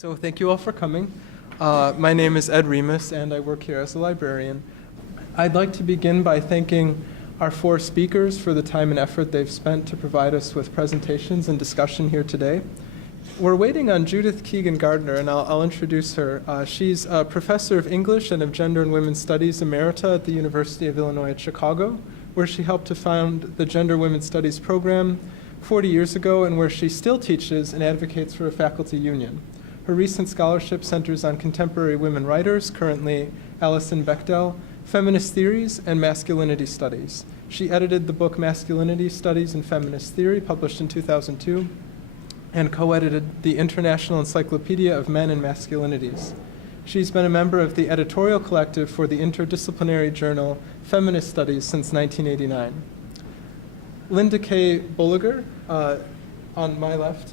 So thank you all for coming. My name is Ed Remus, and I work here as a librarian. I'd like to begin by thanking our four speakers for the time and effort they've spent to provide us with presentations and discussion here today. We're waiting on Judith Gardiner, and I'll introduce her. She's a professor of English and of Gender and Women's Studies Emerita at the University of Illinois at Chicago, where she helped to found the Gender Women's Studies program 40 years ago, and where she still teaches and advocates for a faculty union. Her recent scholarship centers on contemporary women writers, currently Alison Bechdel, feminist theories, and masculinity studies. She edited the book Masculinity Studies and Feminist Theory, published in 2002, and co-edited the International Encyclopedia of Men and Masculinities. She's been a member of the editorial collective for the interdisciplinary journal Feminist Studies since 1989. Linda K. Bolliger, on my left,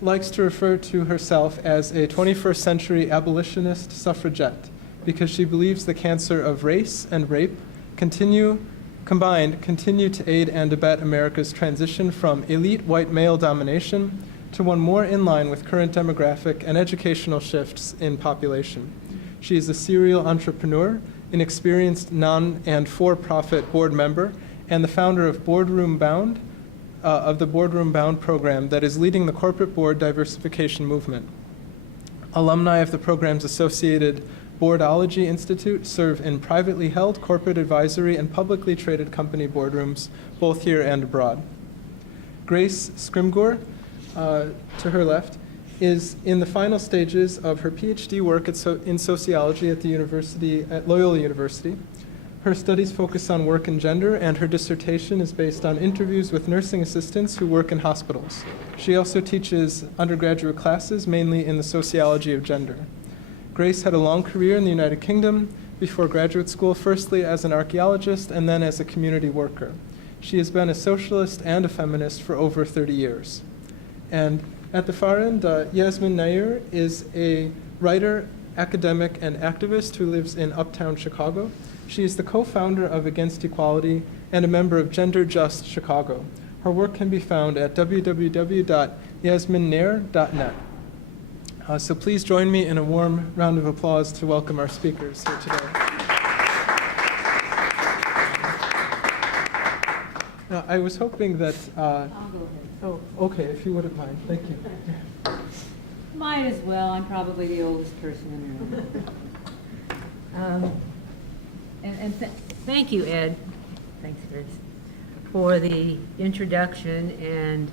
likes to refer to herself as a 21st century abolitionist suffragette because she believes the cancer of race and rape continue to aid and abet America's transition from elite white male domination to one more in line with current demographic and educational shifts in population. She is a serial entrepreneur, an experienced non- and for-profit board member, and the founder of the Boardroom Bound program that is leading the corporate board diversification movement. Alumni of the program's associated Boardology Institute serve in privately held corporate advisory and publicly traded company boardrooms, both here and abroad. Grace Scrimgeour, to her left, is in the final stages of her PhD work in sociology at Loyola University. Her studies focus on work and gender, and her dissertation is based on interviews with nursing assistants who work in hospitals. She also teaches undergraduate classes, mainly in the sociology of gender. Grace had a long career in the United Kingdom before graduate school, firstly as an archaeologist and then as a community worker. She has been a socialist and a feminist for over 30 years. And at the far end, Yasmin Nair is a writer, academic, and activist who lives in uptown Chicago. She is the co-founder of Against Equality and a member of Gender Just Chicago. Her work can be found at www.yasminnair.net. So please join me in a warm round of applause to welcome our speakers here today. Now, I was hoping that... I'll go ahead. Oh, okay, if you wouldn't mind. Thank you. Might as well. I'm probably the oldest person in the room. Thank you, Ed. Thanks, Grace, for the introduction and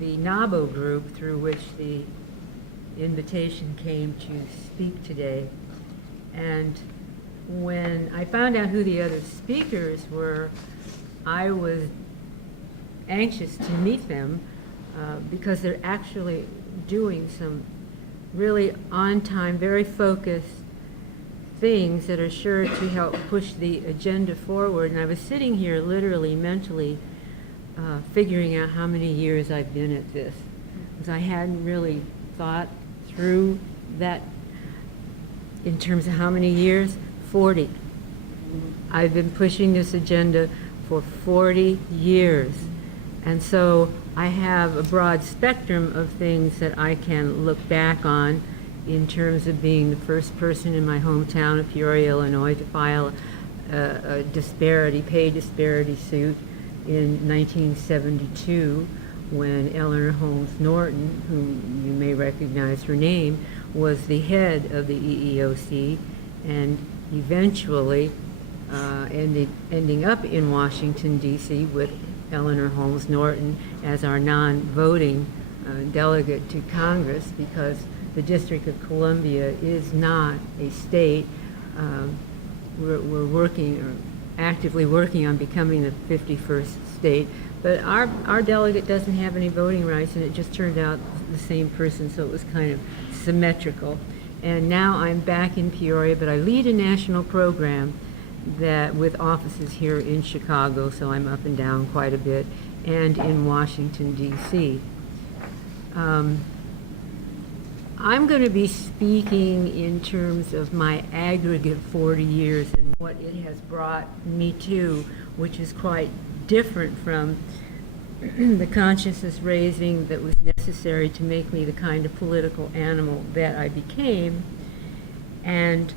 the NABO group through which the invitation came to speak today. And when I found out who the other speakers were, I was anxious to meet them because they're actually doing some really on-time, very focused things that are sure to help push the agenda forward. And I was sitting here literally mentally figuring out how many years I've been at this, because I hadn't really thought through that in terms of how many years. 40. I've been pushing this agenda for 40 years. And so I have a broad spectrum of things that I can look back on in terms of being the first person in my hometown of Peoria, Illinois, to file a pay disparity suit in 1972 when Eleanor Holmes Norton, whom you may recognize her name, was the head of the EEOC, and eventually ending up in Washington, D.C. with Eleanor Holmes Norton as our non-voting delegate to Congress, because the District of Columbia is not a state. We're actively working on becoming the 51st state, but our delegate doesn't have any voting rights, and it just turned out the same person, so it was kind of symmetrical. And now I'm back in Peoria, but I lead a national program that with offices here in Chicago, so I'm up and down quite a bit, and in Washington, D.C. I'm going to be speaking in terms of my aggregate 40 years and what it has brought me to, which is quite different from the consciousness raising that was necessary to make me the kind of political animal that I became, and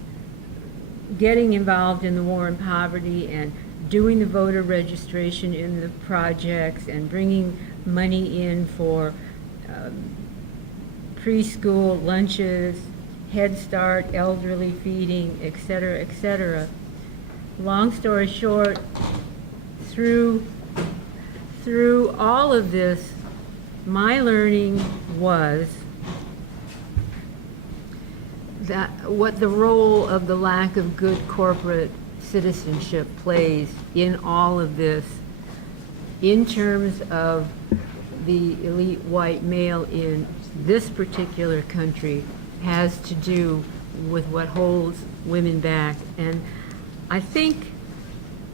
getting involved in the war on poverty and doing the voter registration in the projects and bringing money in for preschool lunches, Head Start, elderly feeding, etc., etc. Long story short, through all of this, my learning was that what the role of the lack of good corporate citizenship plays in all of this, in terms of the elite white male in this particular country, has to do with what holds women back. And I think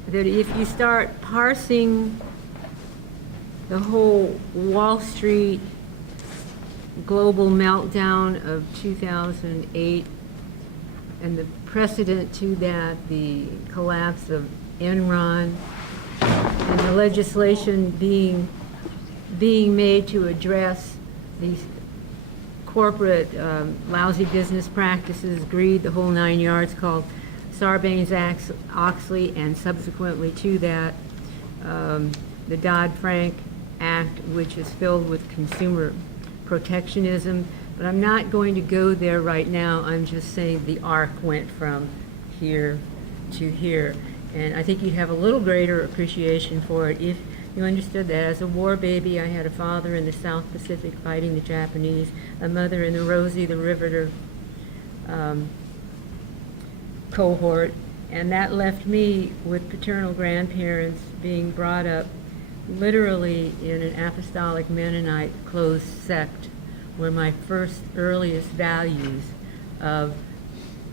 that if you start parsing the whole Wall Street global meltdown of 2008 and the precedent to that, the collapse of Enron, and the legislation being made to address these corporate lousy business practices, greed, the whole 9 yards, called Sarbanes-Oxley, and subsequently to that, the Dodd-Frank Act, which is filled with consumer protectionism. But I'm not going to go there right now. I'm just saying the arc went from here to here. And I think you'd have a little greater appreciation for it if you understood that as a war baby, I had a father in the South Pacific fighting the Japanese, a mother in the Rosie the Riveter cohort, and that left me with paternal grandparents being brought up literally in an apostolic Mennonite closed sect, where my first earliest values of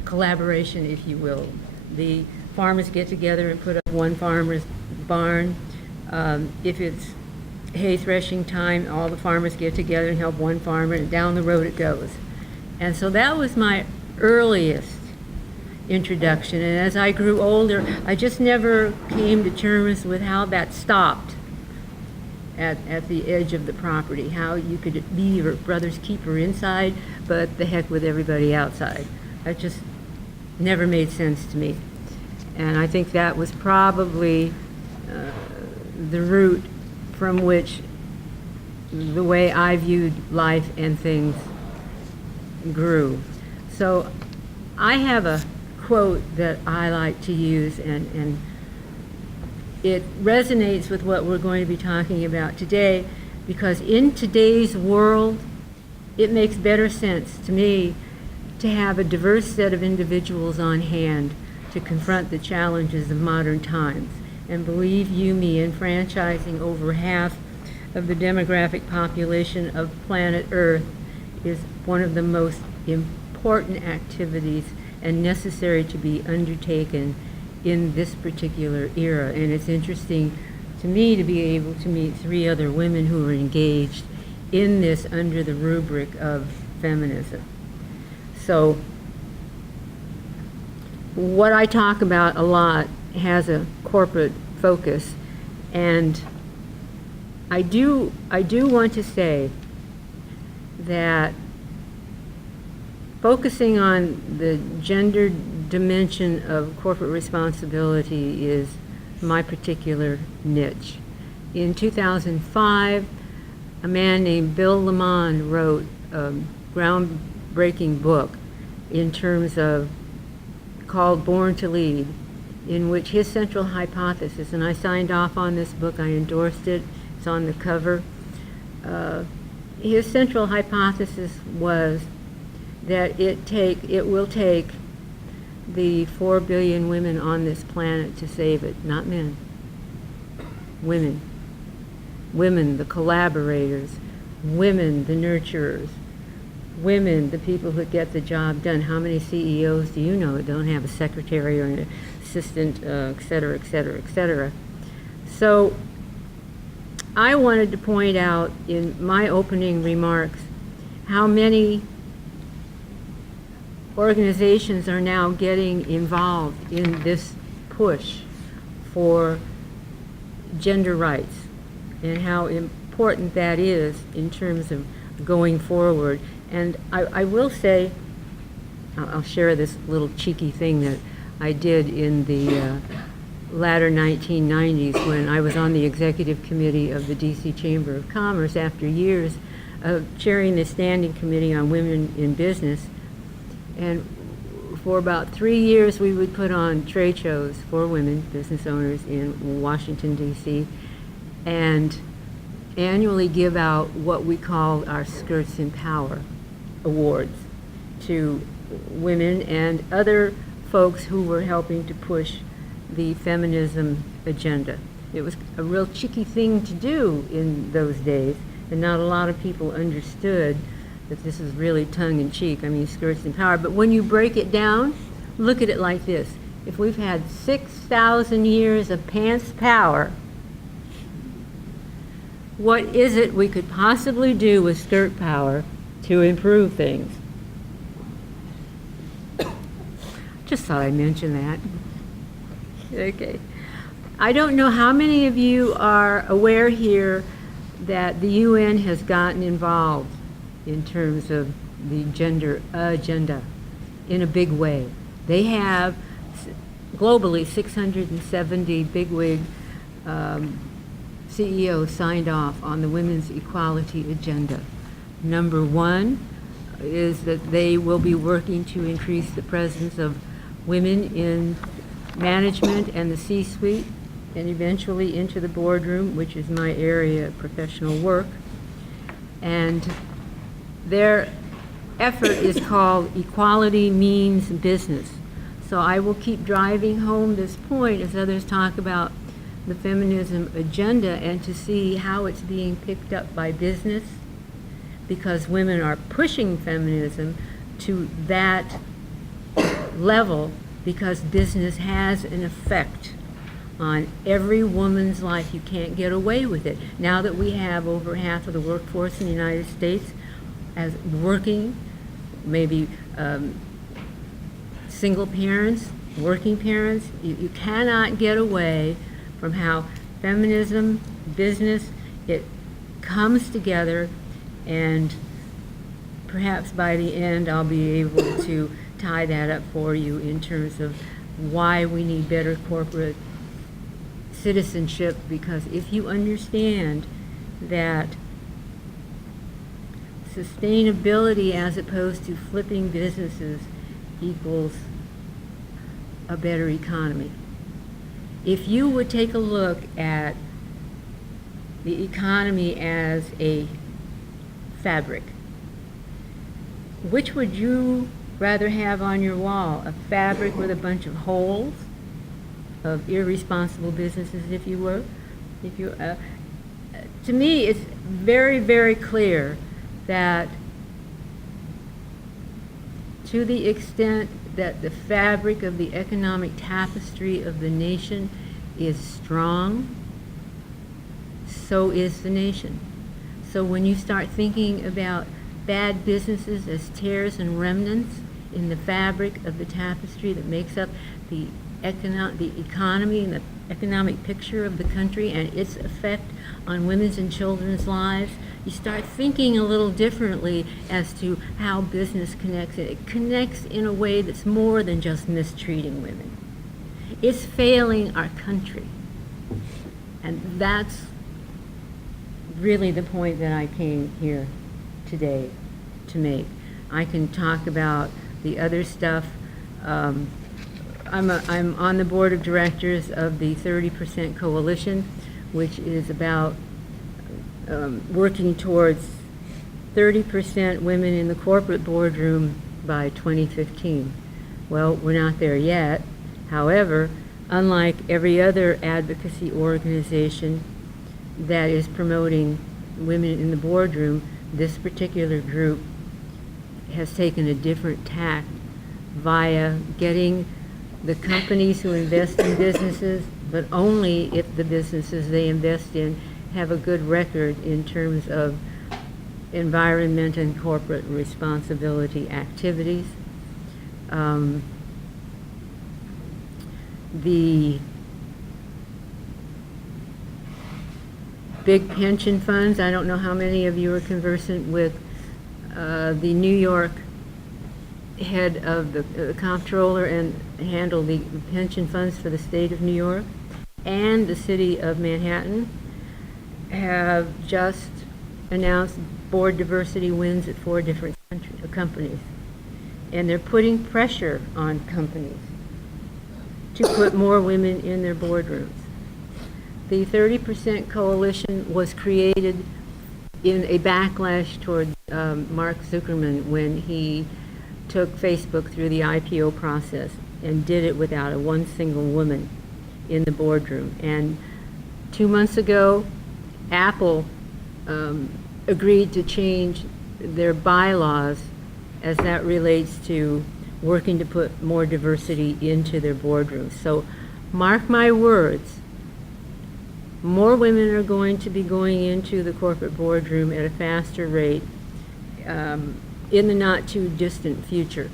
collaboration, if you will, the farmers get together and put up one farmer's barn. If it's hay threshing time, all the farmers get together and help one farmer, and down the road it goes. And so that was my earliest introduction. And as I grew older, I just never came to terms with how that stopped at the edge of the property, how you could be your brother's keeper inside, but the heck with everybody outside. That just never made sense to me. And I think that was probably the root from which the way I viewed life and things grew. So I have a quote that I like to use, and it resonates with what we're going to be talking about today, because in today's world, it makes better sense to me to have a diverse set of individuals on hand to confront the challenges of modern times. And believe you me, enfranchising over half of the demographic population of planet Earth is one of the most important activities and necessary to be undertaken in this particular era. And it's interesting to me to be able to meet 3 other women who are engaged in this under the rubric of feminism. So what I talk about a lot has a corporate focus, and I do want to say that focusing on the gender dimension of corporate responsibility is my particular niche. In 2005, a man named Bill Lamond wrote a groundbreaking book in terms of called Born to Lead, in which his central hypothesis, and I signed off on this book, I endorsed it, it's on the cover. His central hypothesis was that it will take the 4 billion women on this planet to save it, not men. Women. Women, the collaborators. Women, the nurturers. Women, the people who get the job done. How many CEOs do you know that don't have a secretary or an assistant, et cetera, et cetera, et cetera? So I wanted to point out in my opening remarks how many organizations are now getting involved in this push for gender rights, and how important that is in terms of going forward. And I will say, I'll share this little cheeky thing that I did in the latter 1990s when I was on the executive committee of the DC Chamber of Commerce after years of chairing the Standing Committee on Women in Business. And for about 3 years we would put on trade shows for women business owners in Washington, D.C. and annually give out what we called our Skirts in Power awards to women and other folks who were helping to push the feminism agenda. It was a real cheeky thing to do in those days, and not a lot of people understood that this is really tongue-in-cheek. I mean, skirts in power. But when you break it down, look at it like this. If we've had 6,000 years of pants power, what is it we could possibly do with skirt power to improve things? Just thought I'd mention that. Okay. I don't know how many of you are aware here that the UN has gotten involved in terms of the gender agenda in a big way. They have globally 670 bigwig CEOs signed off on the women's equality agenda. Number one is that they will be working to increase the presence of women in management and the C-suite, and eventually into the boardroom, which is my area of professional work. And their effort is called Equality Means Business. So I will keep driving home this point as others talk about the feminism agenda and to see how it's being picked up by business, because women are pushing feminism to that level because business has an effect on every woman's life. You can't get away with it. Now that we have over half of the workforce in the United States as working, maybe single parents, working parents, you cannot get away from how feminism, business, it comes together, and perhaps by the end I'll be able to tie that up for you in terms of why we need better corporate citizenship, because if you understand that sustainability as opposed to flipping businesses equals a better economy. If you would take a look at the economy as a fabric, which would you rather have on your wall? A fabric with a bunch of holes of irresponsible businesses, if you were? To me, it's very, very clear that to the extent that the fabric of the economic tapestry of the nation is strong, so is the nation. So when you start thinking about bad businesses as tears and remnants in the fabric of the tapestry that makes up the economy and the economic picture of the country and its effect on women's and children's lives, you start thinking a little differently as to how business connects. It connects in a way that's more than just mistreating women. It's failing our country. And that's really the point that I came here today to make. I can talk about the other stuff. I'm on the board of directors of the 30% Coalition, which is about working towards 30% women in the corporate boardroom by 2015. Well, we're not there yet. However, unlike every other advocacy organization that is promoting women in the boardroom, this particular group has taken a different tack via getting the companies who invest in businesses, but only if the businesses they invest in have a good record in terms of environment and corporate responsibility activities. big pension funds. I don't know how many of you are conversant with the New York head of the comptroller and handle the pension funds for the state of New York and the city of Manhattan have just announced board diversity wins at 4 different companies. And they're putting pressure on companies to put more women in their boardrooms. The 30% coalition was created in a backlash toward Mark Zuckerman when he took Facebook through the IPO process and did it without one single woman in the boardroom. And 2 months ago, Apple agreed to change their bylaws as that relates to working to put more diversity into their boardrooms. So mark my words, more women are going to be going into the corporate boardroom at a faster rate in the not too distant future.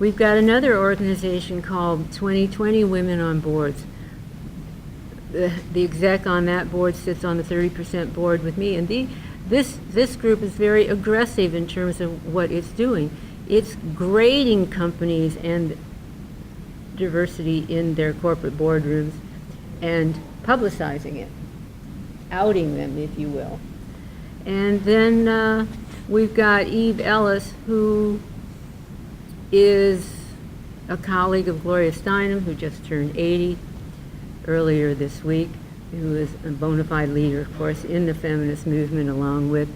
We've got another organization called 2020 Women on Boards. The exec on that board sits on the 30% board with me, and this group is very aggressive in terms of what it's doing. It's grading companies and diversity in their corporate boardrooms and publicizing it, outing them, if you will. And then we've got Eve Ellis, who is a colleague of Gloria Steinem, who just turned 80 earlier this week, who is a bona fide leader, of course, in the feminist movement, along with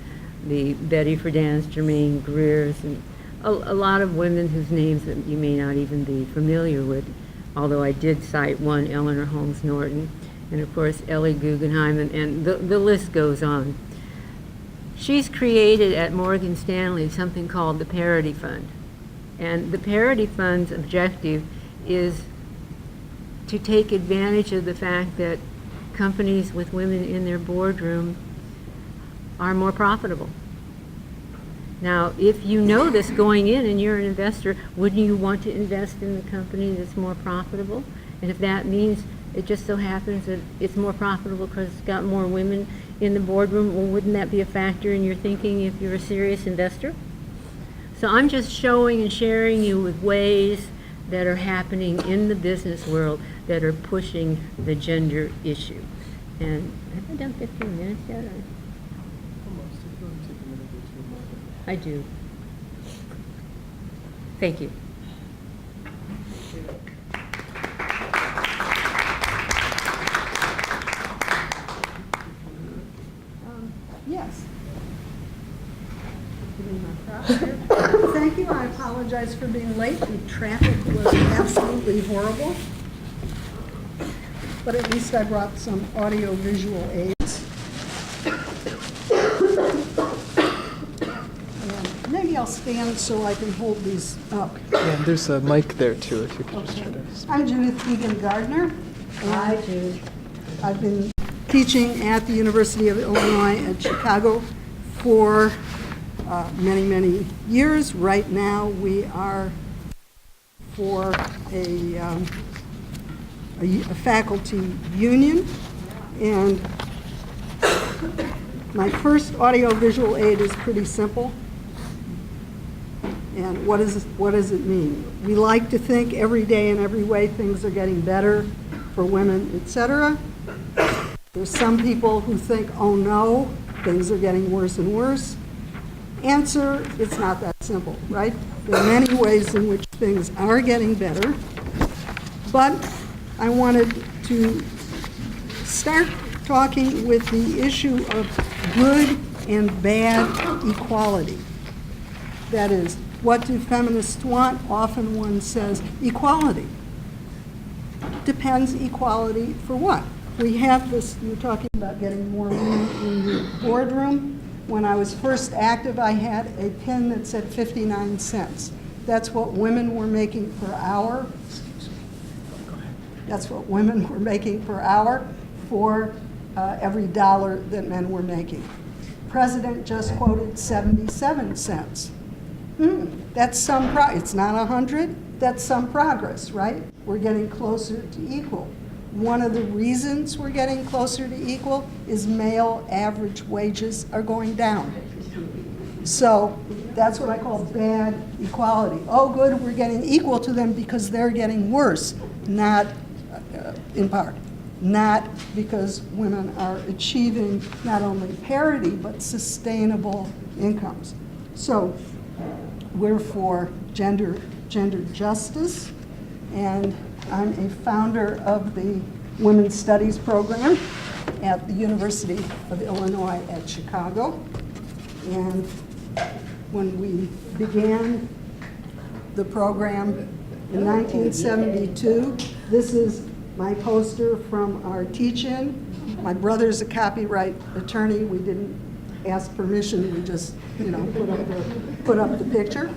the Betty Friedan's, Germaine Greer's, and a lot of women whose names that you may not even be familiar with, although I did cite one, Eleanor Holmes Norton, and of course Ellie Guggenheim, and the list goes on. She's created at Morgan Stanley something called the Parity Fund. And the Parity Fund's objective is to take advantage of the fact that companies with women in their boardroom are more profitable. Now, if you know this going in and you're an investor, wouldn't you want to invest in the company that's more profitable? And if that means it just so happens that it's more profitable because it's got more women in the boardroom, well, wouldn't that be a factor in your thinking if you're a serious investor? So I'm just showing and sharing you with ways that are happening in the business world that are pushing the gender issue. And have I done 15 minutes yet? Almost. If you want to take a minute or two more. I do. Thank you. Yes. Thank you. I apologize for being late. The traffic was absolutely horrible. But at least I brought some audio-visual aids. And maybe I'll stand so I can hold these up. Yeah, and there's a mic there too, if you could just try to speak. I'm Judith Gardiner. Hi, Jude. I've been teaching at the University of Illinois at Chicago for many, many years. Right now, we are for a faculty union, and my first audio-visual aid is pretty simple. And what does it mean? We like to think every day in every way things are getting better for women, etc. There's some people who think, oh no, things are getting worse and worse. Answer, it's not that simple, right? There are many ways in which things are getting better, but I wanted to start talking with the issue of good and bad equality. That is, what do feminists want? Often one says equality. Depends, equality for what? We have this, you're talking about getting more women in the boardroom. When I was first active, I had a pin that said 59 cents. That's what women were making per hour. That's what women were making per hour for every dollar that men were making. President just quoted 77 cents. That's some it's not 100, that's some progress, right? We're getting closer to equal. one of the reasons we're getting closer to equal is male average wages are going down. So that's what I call bad equality. Oh, good, we're getting equal to them because they're getting worse, not in part, not because women are achieving not only parity but sustainable incomes. So we're for gender justice, and I'm a founder of the Women's Studies program at the University of Illinois at Chicago. And when we began the program in 1972, this is my poster from our teach-in. My brother's a copyright attorney. We didn't ask permission. We just, put up the picture.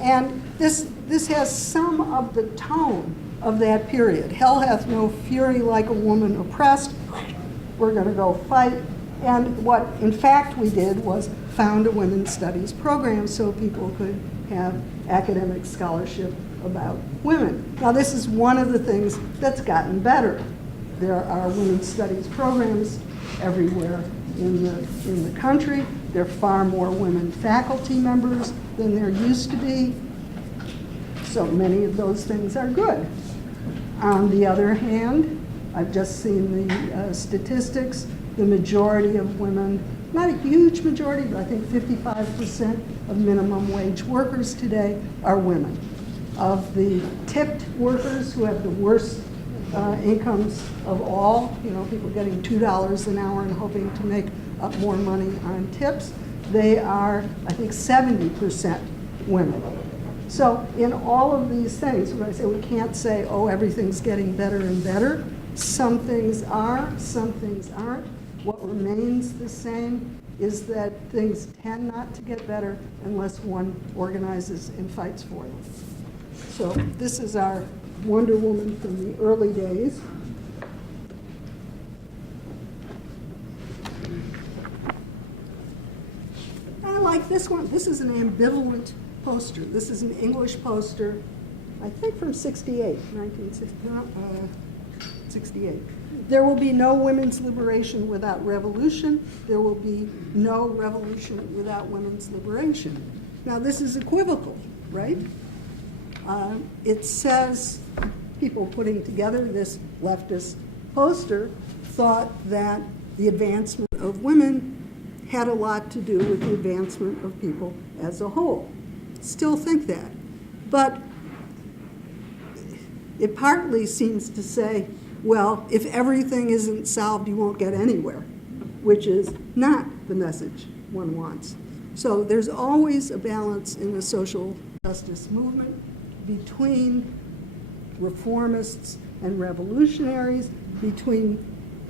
And this has some of the tone of that period. Hell hath no fury like a woman oppressed. We're going to go fight. And what, in fact, we did was found a women's studies program so people could have academic scholarship about women. Now, this is one of the things that's gotten better. There are women's studies programs everywhere in the country. There are far more women faculty members than there used to be. So many of those things are good. On the other hand, I've just seen the statistics. The majority of women, not a huge majority, but I think 55% of minimum wage workers today are women. Of the tipped workers who have the worst incomes of all, people getting $2 an hour and hoping to make up more money on tips, they are, I think, 70% women. So in all of these things, when I say we can't say, oh, everything's getting better and better, some things are, some things aren't. What remains the same is that things tend not to get better unless one organizes and fights for them. So this is our Wonder Woman from the early days. I like this one. This is an ambivalent poster. This is an English poster, I think from 1968. There will be no women's liberation without revolution. There will be no revolution without women's liberation. Now, this is equivocal, right? It says, people putting together this leftist poster thought that the advancement of women had a lot to do with the advancement of people as a whole. Still think that. But it partly seems to say, well, if everything isn't solved, you won't get anywhere, which is not the message one wants. So there's always a balance in the social justice movement between reformists and revolutionaries, between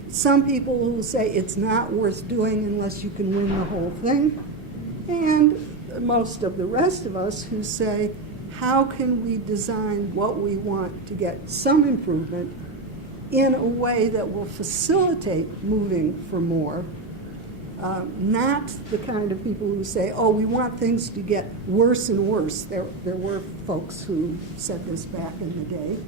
some people who say it's not worth doing unless you can win the whole thing, and most of the rest of us who say, how can we design what we want to get some improvement in a way that will facilitate moving for more, not the kind of people who say, oh, we want things to get worse and worse. There were folks who said this back in the day.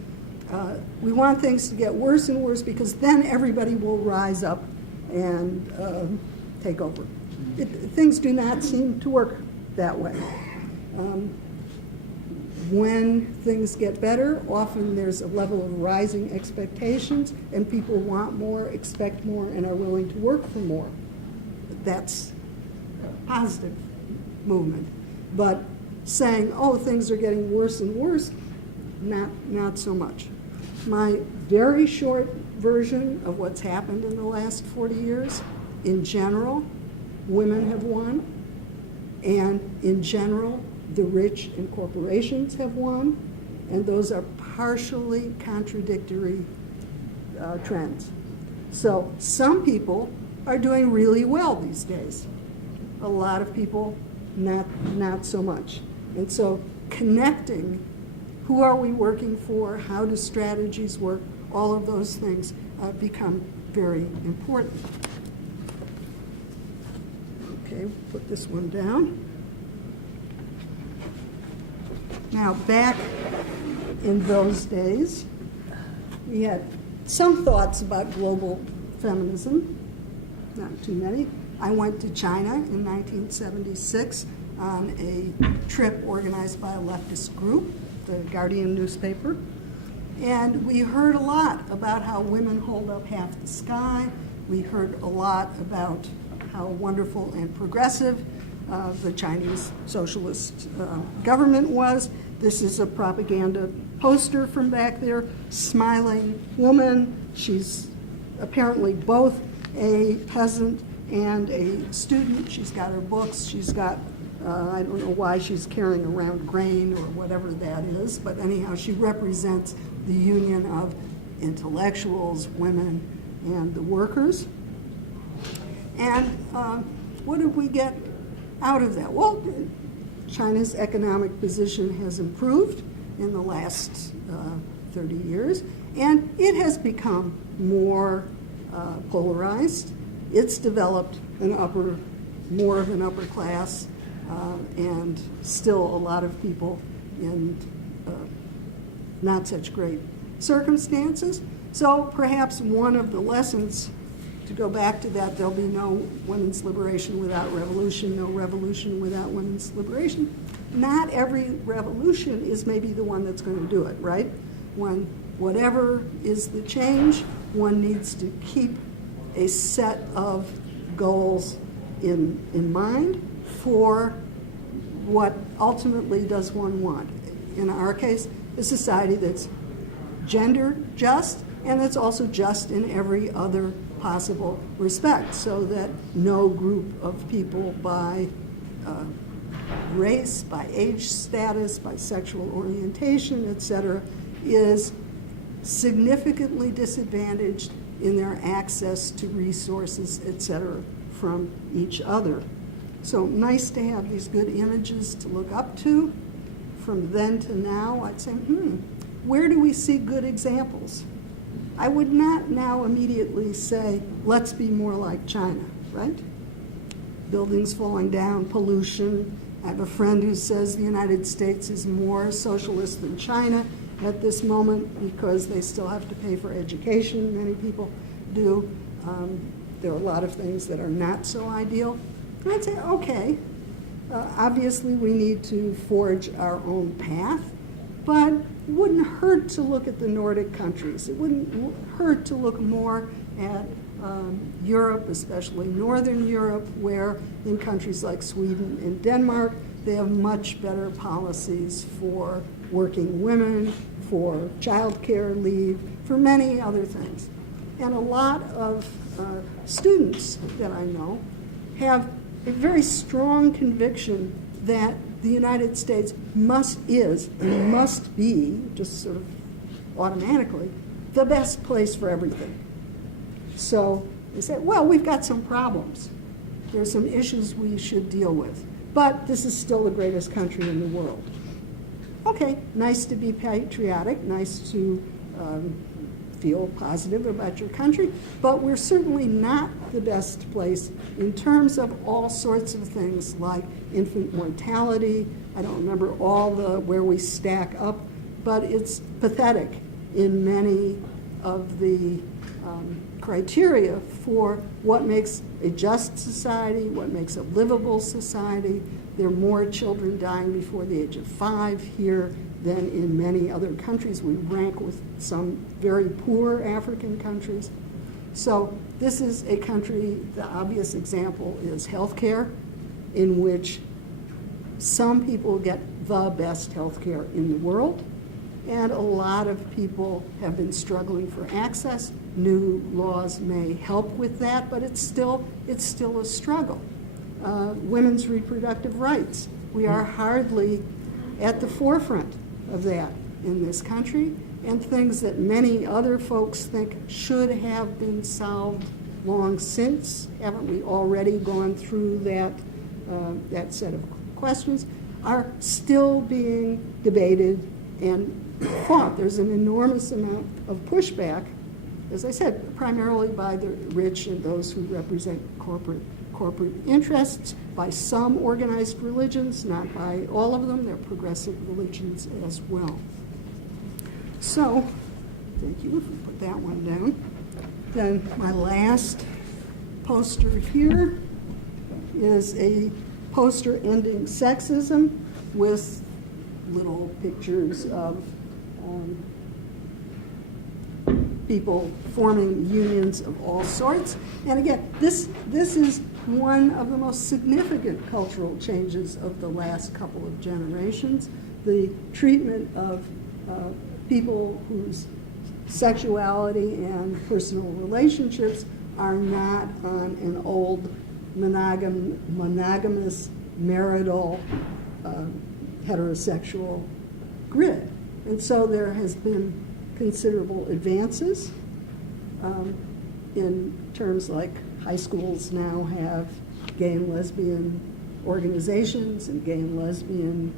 We want things to get worse and worse because then everybody will rise up and take over. Things do not seem to work that way. When things get better, often there's a level of rising expectations, and people want more, expect more, and are willing to work for more. That's a positive movement. But saying, oh, things are getting worse and worse, not so much. My very short version of what's happened in the last 40 years, in general, women have won, and in general, the rich and corporations have won, and those are partially contradictory trends. So some people are doing really well these days. A lot of people, not so much. And so connecting, who are we working for, how do strategies work, all of those things become very important. Okay, put this one down. Now, back in those days, we had some thoughts about global feminism, not too many. I went to China in 1976 on a trip organized by a leftist group, the Guardian newspaper. And we heard a lot about how women hold up half the sky. We heard a lot about how wonderful and progressive the Chinese socialist government was. This is a propaganda poster from back there, smiling woman. She's apparently both a peasant and a student. She's got her books. She's got, I don't know why she's carrying around grain or whatever that is, but anyhow, she represents the union of intellectuals, women, and the workers. And what did we get out of that? Well, China's economic position has improved in the last 30 years, and it has become more polarized. It's developed more of an upper class, and still a lot of people in not such great circumstances. So perhaps one of the lessons, to go back to that, there'll be no women's liberation without revolution, no revolution without women's liberation. Not every revolution is maybe the one that's going to do it, right? When whatever is the change, one needs to keep a set of goals in mind for what ultimately does one want. In our case, a society that's gender just, and that's also just in every other possible respect, so that no group of people by race, by age status, by sexual orientation, etc., is significantly disadvantaged in their access to resources, etc., from each other. So nice to have these good images to look up to. From then to now, I'd say, where do we see good examples? I would not now immediately say, let's be more like China, right? Buildings falling down, pollution. I have a friend who says the United States is more socialist than China at this moment because they still have to pay for education, many people do. There are a lot of things that are not so ideal. And I'd say, okay, obviously we need to forge our own path, but it wouldn't hurt to look at the Nordic countries. It wouldn't hurt to look more at Europe, especially Northern Europe, where in countries like Sweden and Denmark, they have much better policies for working women, for child care leave, for many other things. And a lot of students that I know have a very strong conviction that the United States must be, just sort of automatically, the best place for everything. So they say, well, we've got some problems. There's some issues we should deal with. But this is still the greatest country in the world. Okay, nice to be patriotic, nice to feel positive about your country, but we're certainly not the best place in terms of all sorts of things like infant mortality. I don't remember all where we stack up, but it's pathetic in many of the criteria for what makes a just society, what makes a livable society. There are more children dying before the age of 5 here than in many other countries. We rank with some very poor African countries. So this is a country, the obvious example is healthcare, in which some people get the best healthcare in the world, and a lot of people have been struggling for access. New laws may help with that, but it's still a struggle. Women's reproductive rights. We are hardly at the forefront of that in this country, and things that many other folks think should have been solved long since. Haven't we already gone through that set of questions? Are still being debated and fought. There's an enormous amount of pushback, as I said, primarily by the rich and those who represent corporate interests, by some organized religions, not by all of them. They're progressive religions as well. So Thank you. Put that one down. Then my last poster here is a poster ending sexism with little pictures of people forming unions of all sorts. And again, this is one of the most significant cultural changes of the last couple of generations. The treatment of people whose sexuality and personal relationships are not on an old monogamous marital heterosexual grid. And so there has been considerable advances in terms like high schools now have gay and lesbian organizations and gay and lesbian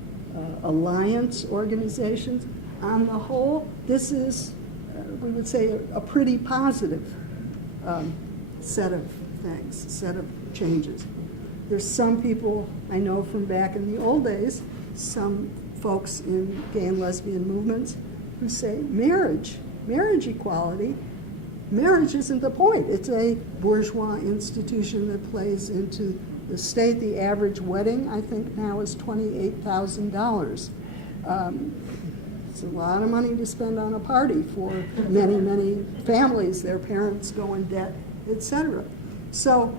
alliance organizations. On the whole, this is, we would say, a pretty positive set of things, set of changes. There's some people I know from back in the old days, some folks in gay and lesbian movements who say marriage equality, marriage isn't the point. It's a bourgeois institution that plays into the state. The average wedding, I think, now is $28,000. It's a lot of money to spend on a party for many, many families. Their parents go in debt, etc. So,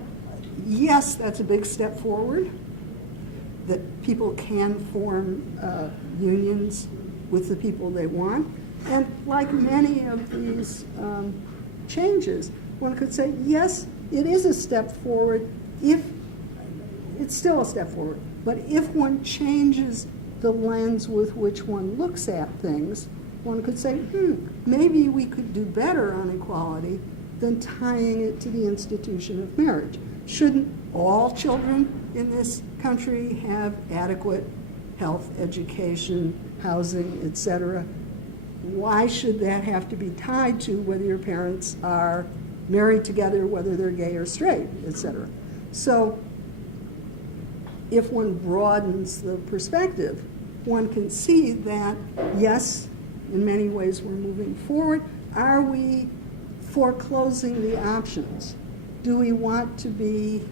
yes, that's a big step forward, that people can form unions with the people they want. And like many of these changes, one could say, yes, it is a step forward if, it's still a step forward, but if one changes the lens with which one looks at things, one could say, maybe we could do better on equality than tying it to the institution of marriage. Shouldn't all children in this country have adequate health, education, housing, etc.? Why should that have to be tied to whether your parents are married together, whether they're gay or straight, etc.? So if one broadens the perspective, one can see that, yes, in many ways we're moving forward. Are we foreclosing the options? Do we want to be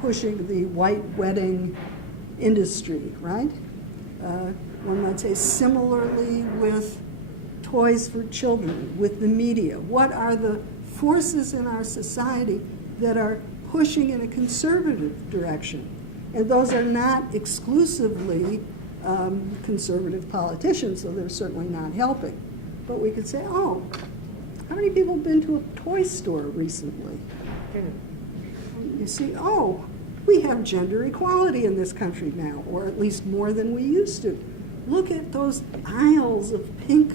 pushing the white wedding industry, right? One might say similarly with toys for children, with the media. What are the forces in our society that are pushing in a conservative direction? And those are not exclusively conservative politicians, so they're certainly not helping. But we could say, oh, how many people have been to a toy store recently? You see, oh, we have gender equality in this country now, or at least more than we used to. Look at those aisles of pink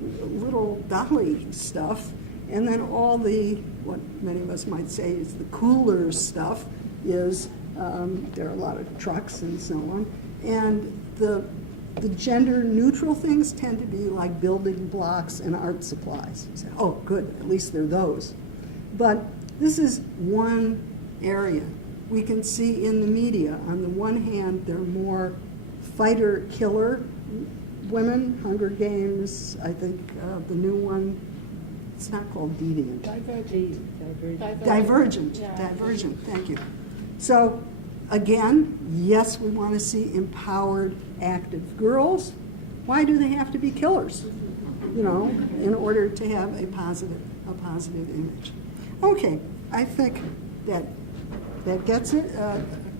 little dolly stuff, and then all the, what many of us might say is the cooler stuff is, there are a lot of trucks and so on, and the gender neutral things tend to be like building blocks and art supplies. You say, oh, good, at least they're those. But this is one area. We can see in the media, on the one hand, there are more fighter-killer women, Hunger Games, I think the new one, it's not called Deviant. Divergent, thank you. So, again, yes, we want to see empowered, active girls. Why do they have to be killers? You know, in order to have a positive image. Okay, I think that gets it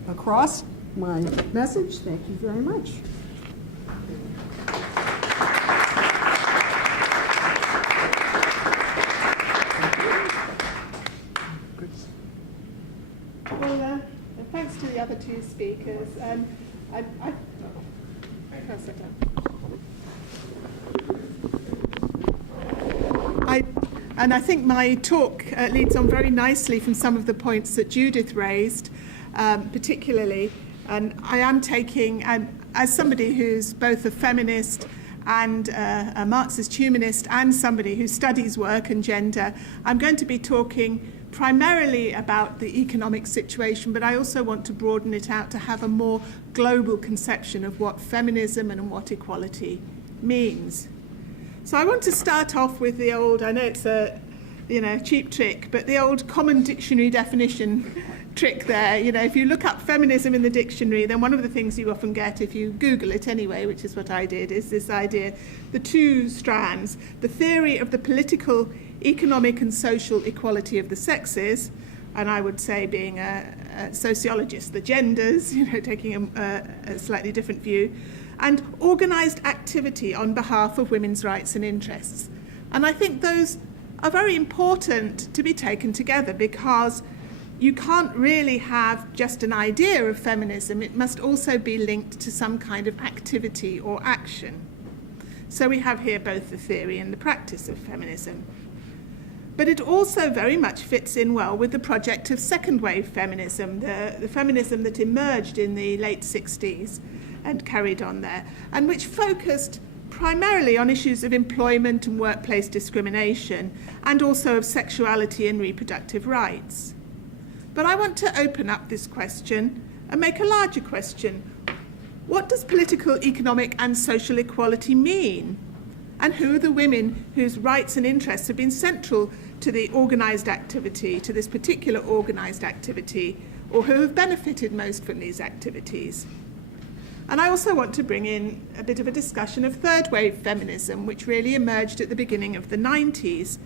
across my message. Thank you very much. Well, thanks to the other two speakers. I think my talk leads on very nicely from some of the points that Judith raised, particularly. And I am taking, as somebody who's both a feminist and a Marxist humanist and somebody who studies work and gender, I'm going to be talking primarily about the economic situation, but I also want to broaden it out to have a more global conception of what feminism and what equality means. So I want to start off with the old, I know it's a cheap trick, but the old common dictionary definition trick there. If you look up feminism in the dictionary, then one of the things you often get, if you Google it anyway, which is what I did, is this idea, the two strands, the theory of the political, economic and social equality of the sexes, and I would say, being a sociologist, the genders, taking a slightly different view, and organised activity on behalf of women's rights and interests. And I think those are very important to be taken together, because you can't really have just an idea of feminism. It must also be linked to some kind of activity or action. So we have here both the theory and the practice of feminism. But it also very much fits in well with the project of second wave feminism, the feminism that emerged in the late 60s and carried on there, and which focused primarily on issues of employment and workplace discrimination, and also of sexuality and reproductive rights. But I want to open up this question and make a larger question. What does political, economic and social equality mean? And who are the women whose rights and interests have been central to the organised activity, to this particular organised activity, or who have benefited most from these activities? And I also want to bring in a bit of a discussion of third wave feminism, which really emerged at the beginning of the 90s,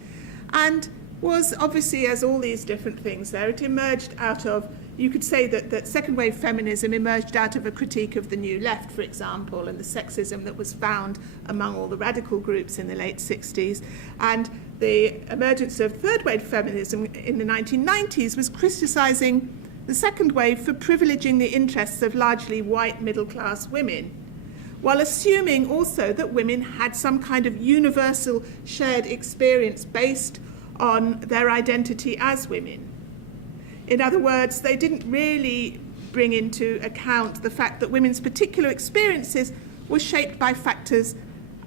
and was obviously, as all these different things there, it emerged out of, you could say that second wave feminism emerged out of a critique of the New Left, for example, and the sexism that was found among all the radical groups in the late 60s. And the emergence of third wave feminism in the 1990s was criticising the second wave for privileging the interests of largely white middle-class women, while assuming also that women had some kind of universal shared experience based on their identity as women. In other words, they didn't really bring into account the fact that women's particular experiences were shaped by factors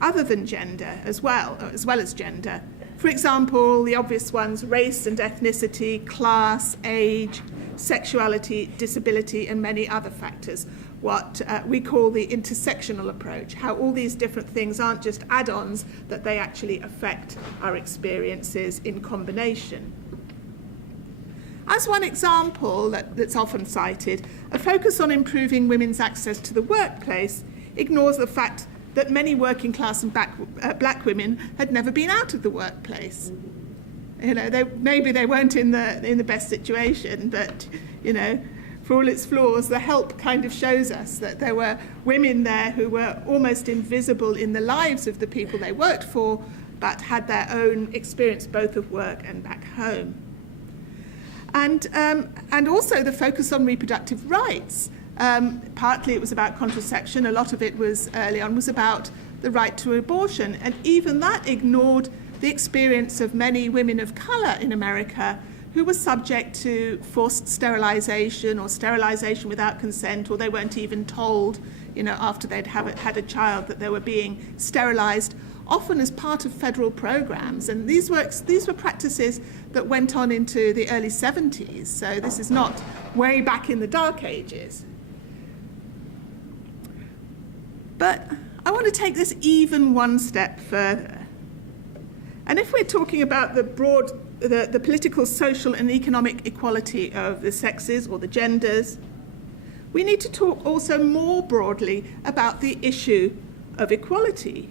other than gender as well as gender. For example, the obvious ones, race and ethnicity, class, age, sexuality, disability, and many other factors, what we call the intersectional approach, how all these different things aren't just add-ons, that they actually affect our experiences in combination. As one example that's often cited, a focus on improving women's access to the workplace ignores the fact that many working class and black women had never been out of the workplace. Maybe they weren't in the best situation, but for all its flaws, the help kind of shows us that there were women there who were almost invisible in the lives of the people they worked for, but had their own experience both of work and back home. And also the focus on reproductive rights. Partly it was about contraception, a lot of it was early on was about the right to abortion, and even that ignored the experience of many women of colour in America who were subject to forced sterilisation or sterilisation without consent, or they weren't even told, after they'd had a child that they were being sterilised, often as part of federal programs. And these were practices that went on into the early 70s, so this is not way back in the dark ages. But I want to take this even one step further. And if we're talking about the political, social and economic equality of the sexes or the genders, we need to talk also more broadly about the issue of equality.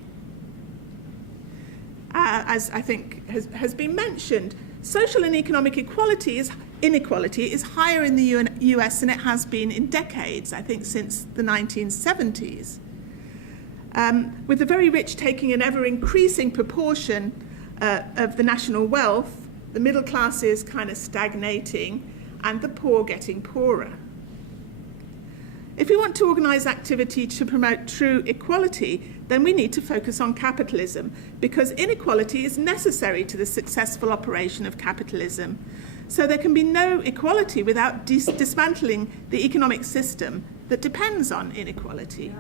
As I think has been mentioned, social and economic inequality is higher in the US than it has been in decades, I think since the 1970s. With the very rich taking an ever-increasing proportion of the national wealth, the middle classes kind of stagnating, and the poor getting poorer. If we want to organise activity to promote true equality, then we need to focus on capitalism, because inequality is necessary to the successful operation of capitalism. So there can be no equality without dismantling the economic system that depends on inequality.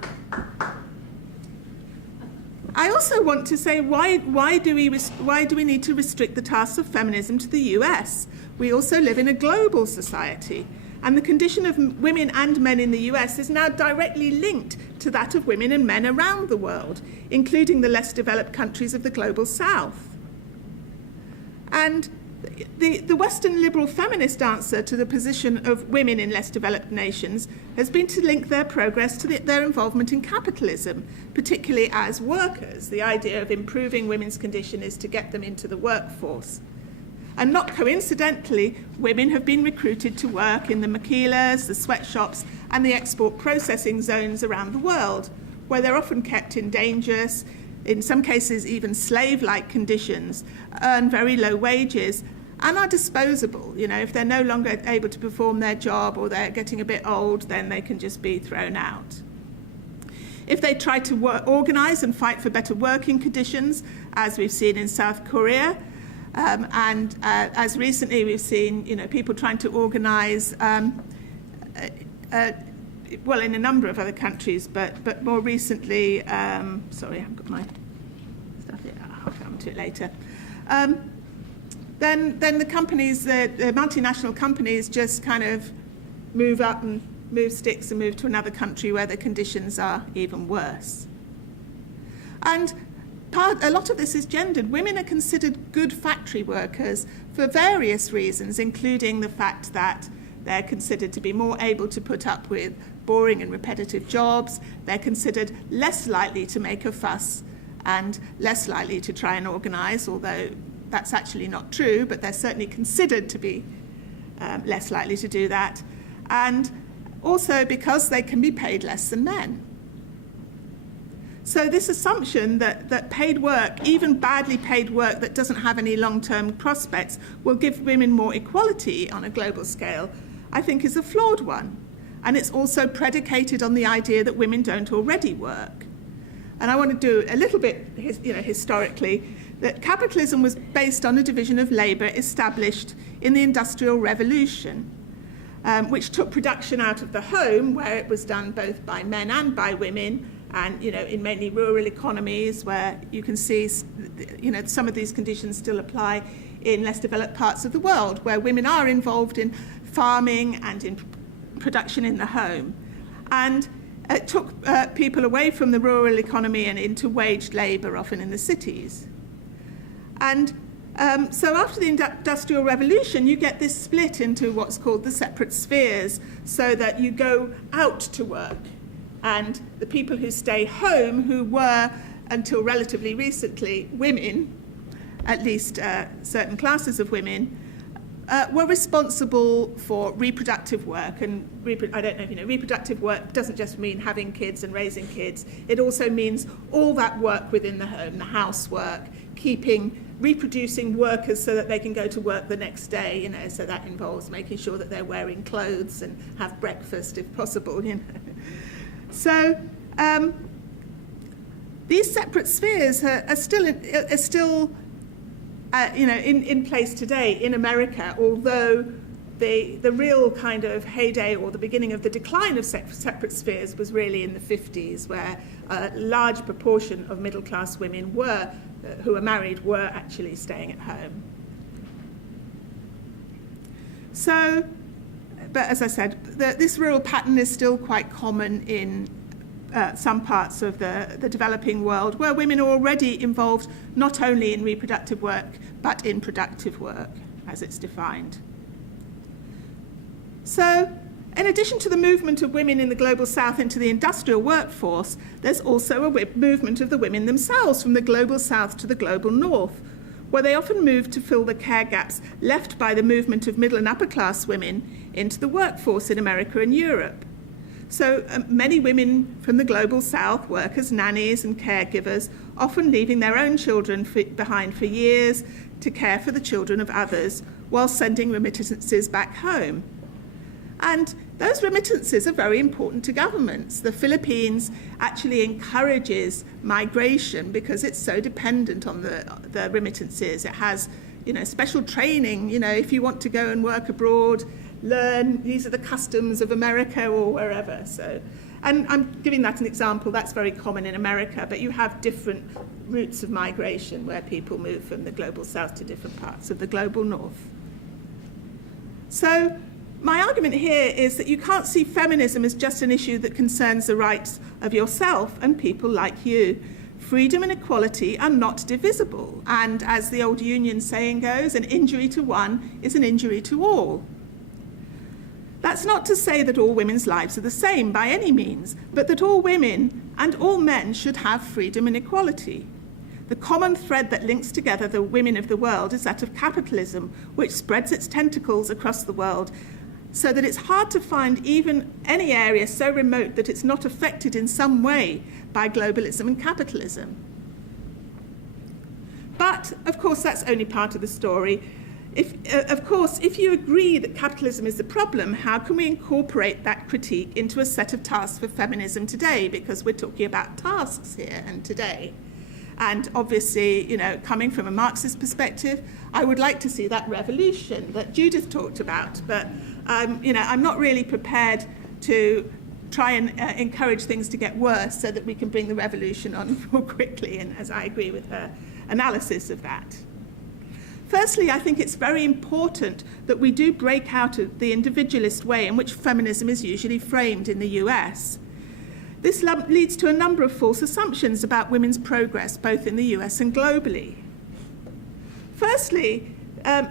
I also want to say, why do we need to restrict the tasks of feminism to the US? We also live in a global society, and the condition of women and men in the US is now directly linked to that of women and men around the world. including the less developed countries of the global south. And the Western liberal feminist answer to the position of women in less developed nations has been to link their progress to their involvement in capitalism, particularly as workers. The idea of improving women's condition is to get them into the workforce. And not coincidentally, women have been recruited to work in the maquilas, the sweatshops, and the export processing zones around the world, where they're often kept in dangerous, in some cases even slave-like conditions, earn very low wages, and are disposable. You know, if they're no longer able to perform their job or they're getting a bit old, then they can just be thrown out. If they try to organize and fight for better working conditions, as we've seen in South Korea, and as recently we've seen, you know, people trying to organize, well, in a number of other countries, but more recently, sorry, I haven't got my stuff here. I'll come to it later. Then the companies, the multinational companies, just kind of move up and move sticks and move to another country where the conditions are even worse. And a lot of this is gendered. Women are considered good factory workers for various reasons, including the fact that they're considered to be more able to put up with boring and repetitive jobs. They're considered less likely to make a fuss and less likely to try and organise, although that's actually not true, but they're certainly considered to be less likely to do that. And also because they can be paid less than men. So this assumption that paid work, even badly paid work that doesn't have any long-term prospects, will give women more equality on a global scale, I think is a flawed one. And it's also predicated on the idea that women don't already work. And I want to do a little bit, historically, that capitalism was based on a division of labour established in the Industrial Revolution, which took production out of the home, where it was done both by men and by women, and in mainly rural economies where you can see some of these conditions still apply in less developed parts of the world, where women are involved in farming and in production in the home. And it took people away from the rural economy and into waged labour, often in the cities. And so after the Industrial Revolution, you get this split into what's called the separate spheres, so that you go out to work. And the people who stay home, who were, until relatively recently, women, at least certain classes of women, were responsible for reproductive work. And I don't know if you know, reproductive work doesn't just mean having kids and raising kids. It also means all that work within the home, the housework, reproducing workers so that they can go to work the next day, so that involves making sure that they're wearing clothes and have breakfast if possible, So these separate spheres are still in place today in America, although the real kind of heyday or the beginning of the decline of separate spheres was really in the 50s, where a large proportion of middle-class women who were married were actually staying at home. So, but as I said, this rural pattern is still quite common in some parts of the developing world, where women are already involved not only in reproductive work, but in productive work, as it's defined. So, in addition to the movement of women in the global south into the industrial workforce, there's also a movement of the women themselves from the global south to the global north, where they often move to fill the care gaps left by the movement of middle and upper class women into the workforce in America and Europe. So many women from the global south work as nannies and caregivers, often leaving their own children behind for years to care for the children of others, while sending remittances back home. And those remittances are very important to governments. The Philippines actually encourages migration because it's so dependent on the remittances. It has, special training. If you want to go and work abroad, learn these are the customs of America or wherever. So, and I'm giving that an example. That's very common in America, but you have different routes of migration where people move from the global south to different parts of the global north. So, my argument here is that you can't see feminism as just an issue that concerns the rights of yourself and people like you. Freedom and equality are not divisible, and as the old Union saying goes, an injury to one is an injury to all. That's not to say that all women's lives are the same by any means, but that all women and all men should have freedom and equality. The common thread that links together the women of the world is that of capitalism, which spreads its tentacles across the world, so that it's hard to find even any area so remote that it's not affected in some way by globalism and capitalism. But, of course, that's only part of the story. If you agree that capitalism is the problem, how can we incorporate that critique into a set of tasks for feminism today? Because we're talking about tasks here and today. And obviously, you know, coming from a Marxist perspective, I would like to see that revolution that Judith talked about. But, you know, I'm not really prepared to try and encourage things to get worse so that we can bring the revolution on more quickly, and as I agree with her analysis of that. Firstly, I think it's very important that we do break out of the individualist way in which feminism is usually framed in the US. This leads to a number of false assumptions about women's progress, both in the US and globally. Firstly,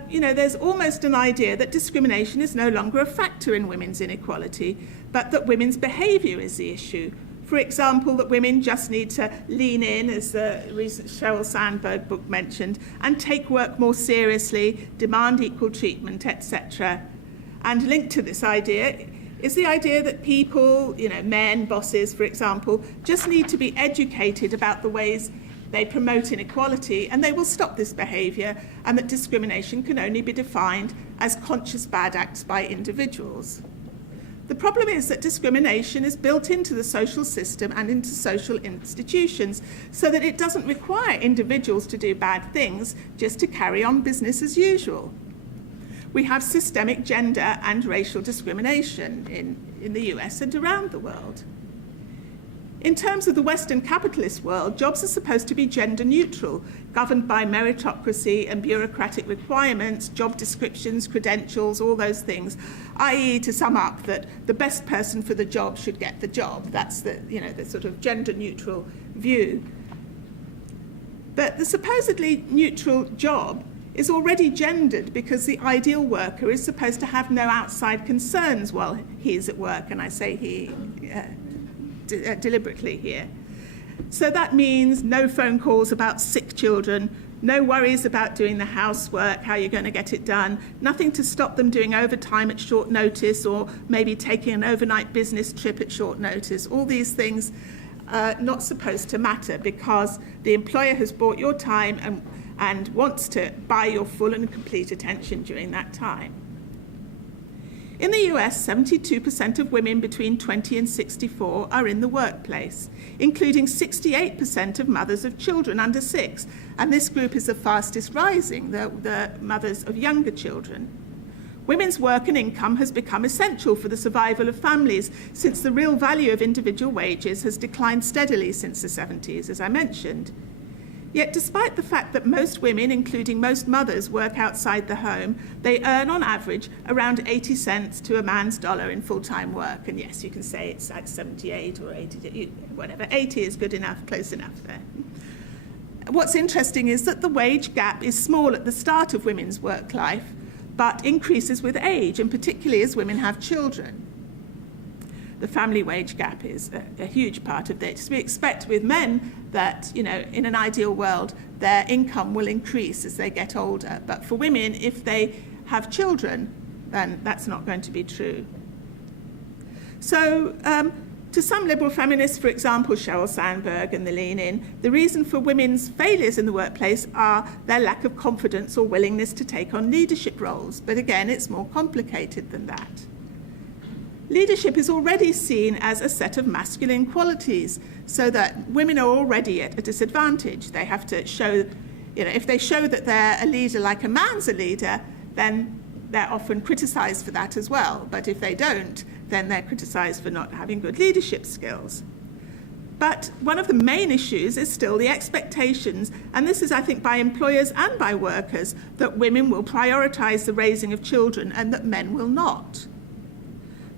you know, there's almost an idea that discrimination is no longer a factor in women's inequality, but that women's behaviour is the issue. For example, that women just need to lean in, as the recent Sheryl Sandberg book mentioned, and take work more seriously, demand equal treatment, etc. And linked to this idea is the idea that people, you know, men, bosses, for example, just need to be educated about the ways they promote inequality, and they will stop this behaviour, and that discrimination can only be defined as conscious bad acts by individuals. The problem is that discrimination is built into the social system and into social institutions, so that it doesn't require individuals to do bad things just to carry on business as usual. We have systemic gender and racial discrimination in the US and around the world. In terms of the Western capitalist world, jobs are supposed to be gender neutral, governed by meritocracy and bureaucratic requirements, job descriptions, credentials, all those things, i.e., to sum up, that the best person for the job should get the job. That's the, you know, the sort of gender neutral view. But the supposedly neutral job is already gendered because the ideal worker is supposed to have no outside concerns while he's at work, and I say he deliberately here. So that means no phone calls about sick children, no worries about doing the housework, how you're going to get it done, nothing to stop them doing overtime at short notice, or maybe taking an overnight business trip at short notice. All these things are not supposed to matter because the employer has bought your time and wants to buy your full and complete attention during that time. In the US, 72% of women between 20 and 64 are in the workplace, including 68% of mothers of children under 6, and this group is the fastest rising, the mothers of younger children. Women's work and income has become essential for the survival of families, since the real value of individual wages has declined steadily since the 70s, as I mentioned. Yet despite the fact that most women, including most mothers, work outside the home, they earn on average around 80 cents to a man's dollar in full-time work. And yes, you can say it's like 78 or 80, whatever. 80 is good enough, close enough there. What's interesting is that the wage gap is small at the start of women's work life, but increases with age, and particularly as women have children. The family wage gap is a huge part of this. We expect with men that, you know, in an ideal world, their income will increase as they get older. But for women, if they have children, then that's not going to be true. So to some liberal feminists, for example, Sheryl Sandberg and the Lean In, the reason for women's failures in the workplace are their lack of confidence or willingness to take on leadership roles. But again, it's more complicated than that. Leadership is already seen as a set of masculine qualities, so that women are already at a disadvantage. They have to show, you know, if they show that they're a leader like a man's a leader, then they're often criticised for that as well. But if they don't, then they're criticised for not having good leadership skills. But one of the main issues is still the expectations, and this is, I think, by employers and by workers, that women will prioritise the raising of children and that men will not.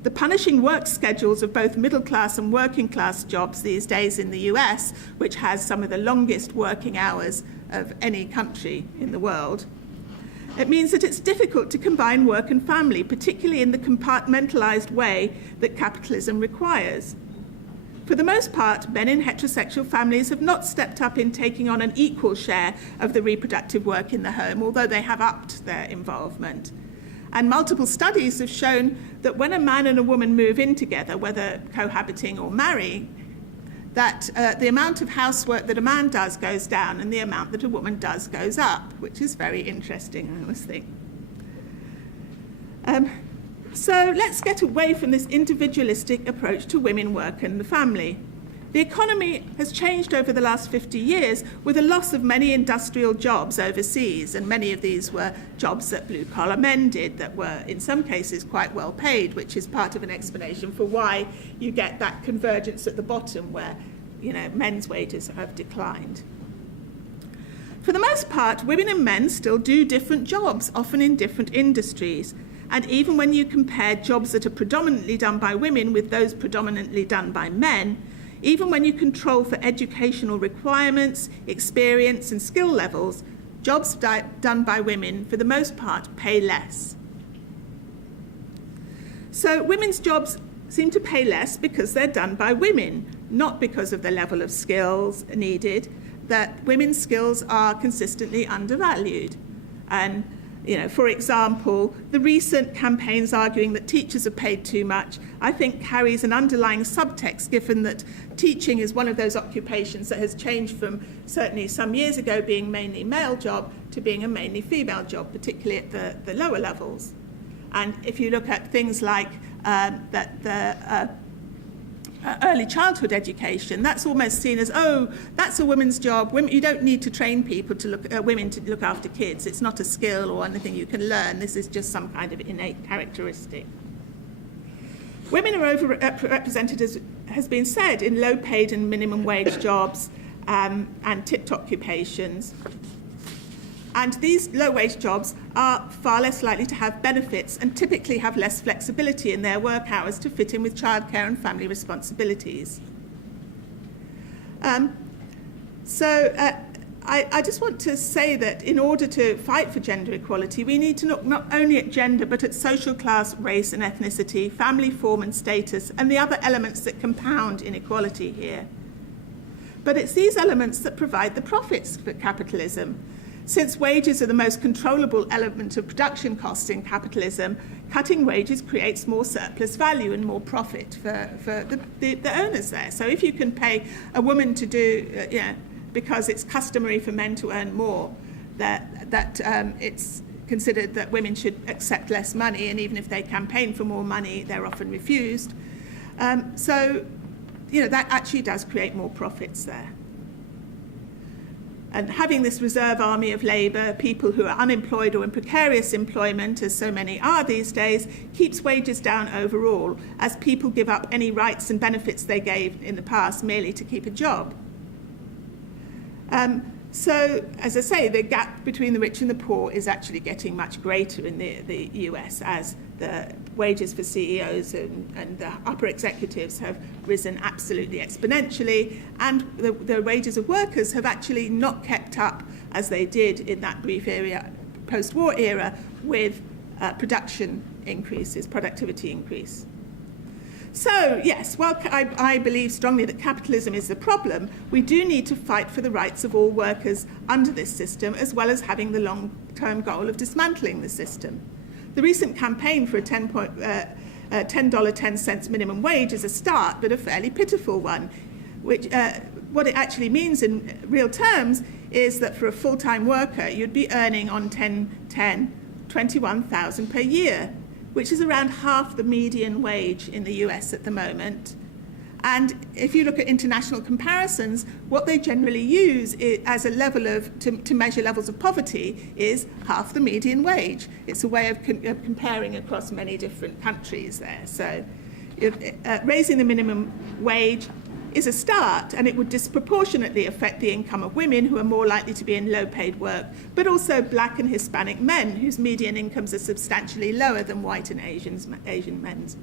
The punishing work schedules of both middle-class and working-class jobs these days in the US, which has some of the longest working hours of any country in the world, it means that it's difficult to combine work and family, particularly in the compartmentalized way that capitalism requires. For the most part, men in heterosexual families have not stepped up in taking on an equal share of the reproductive work in the home, although they have upped their involvement. And multiple studies have shown that when a man and a woman move in together, whether cohabiting or marrying, that the amount of housework that a man does goes down and the amount that a woman does goes up, which is very interesting, I always think. So let's get away from this individualistic approach to women, work and the family. The economy has changed over the last 50 years with a loss of many industrial jobs overseas, and many of these were jobs that blue-collar men did that were, in some cases, quite well paid, which is part of an explanation for why you get that convergence at the bottom where, men's wages have declined. For the most part, women and men still do different jobs, often in different industries. And even when you compare jobs that are predominantly done by women with those predominantly done by men, even when you control for educational requirements, experience and skill levels, jobs done by women, for the most part, pay less. So women's jobs seem to pay less because they're done by women, not because of the level of skills needed, that women's skills are consistently undervalued. And for example, the recent campaigns arguing that teachers are paid too much, I think carries an underlying subtext, given that teaching is one of those occupations that has changed from certainly some years ago being mainly male job to being a mainly female job, particularly at the lower levels. And if you look at things like early childhood education, that's almost seen as, that's a woman's job. You don't need to train people to women to look after kids. It's not a skill or anything you can learn. This is just some kind of innate characteristic. Women are overrepresented, as has been said, in low-paid and minimum wage jobs and tipped occupations. And these low-wage jobs are far less likely to have benefits and typically have less flexibility in their work hours to fit in with childcare and family responsibilities. I just want to say that in order to fight for gender equality, we need to look not only at gender, but at social class, race and ethnicity, family form and status, and the other elements that compound inequality here. But it's these elements that provide the profits for capitalism. Since wages are the most controllable element of production costs in capitalism, cutting wages creates more surplus value and more profit for the owners there. So if you can pay a woman to do, because it's customary for men to earn more, that it's considered that women should accept less money, and even if they campaign for more money, they're often refused. That actually does create more profits there. And having this reserve army of labour, people who are unemployed or in precarious employment, as so many are these days, keeps wages down overall, as people give up any rights and benefits they gave in the past merely to keep a job. So, as I say, the gap between the rich and the poor is actually getting much greater in the US, as the wages for CEOs and the upper executives have risen absolutely exponentially, and the wages of workers have actually not kept up as they did in that brief post-war era with production increases, productivity increase. So, yes, while I believe strongly that capitalism is the problem, we do need to fight for the rights of all workers under this system, as well as having the long-term goal of dismantling the system. The recent campaign for a $10.10 minimum wage is a start, but a fairly pitiful one. Which, what it actually means in real terms is that for a full-time worker, you'd be earning on 10.10 $21,000 per year, which is around half the median wage in the US at the moment. And if you look at international comparisons, what they generally use as a level to measure levels of poverty is half the median wage. It's a way of comparing across many different countries there. So raising the minimum wage is a start, and it would disproportionately affect the income of women, who are more likely to be in low-paid work, but also Black and Hispanic men, whose median incomes are substantially lower than white and Asian men's.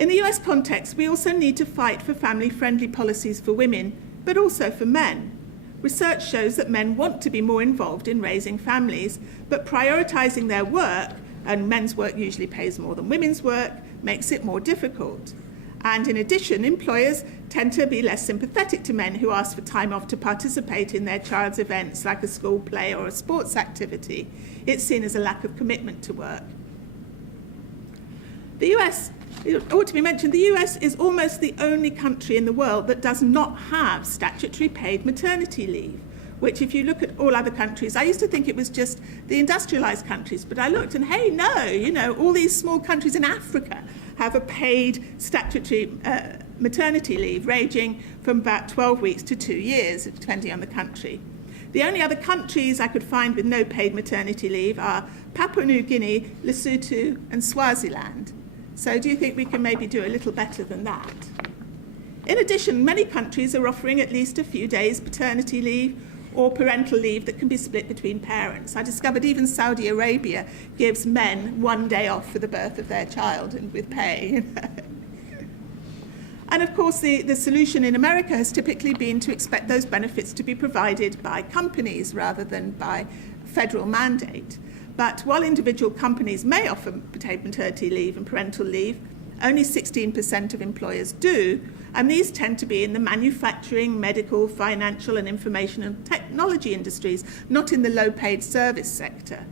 In the US context, we also need to fight for family-friendly policies for women, but also for men. Research shows that men want to be more involved in raising families, but prioritising their work, and men's work usually pays more than women's work, makes it more difficult. And in addition, employers tend to be less sympathetic to men who ask for time off to participate in their child's events like a school play or a sports activity. It's seen as a lack of commitment to work. The US, it ought to be mentioned, the US is almost the only country in the world that does not have statutory paid maternity leave, which if you look at all other countries, I used to think it was just the industrialized countries, but I looked and hey, no, all these small countries in Africa have a paid statutory maternity leave ranging from about 12 weeks to 2 years, depending on the country. The only other countries I could find with no paid maternity leave are Papua New Guinea, Lesotho, and Swaziland. So do you think we can maybe do a little better than that? In addition, many countries are offering at least a few days paternity leave or parental leave that can be split between parents. I discovered even Saudi Arabia gives men 1 day off for the birth of their child and with pay. And of course, the solution in America has typically been to expect those benefits to be provided by companies rather than by federal mandate. But while individual companies may offer paid maternity leave and parental leave, only 16% of employers do, and these tend to be in the manufacturing, medical, financial, and information and technology industries, not in the low-paid service sector.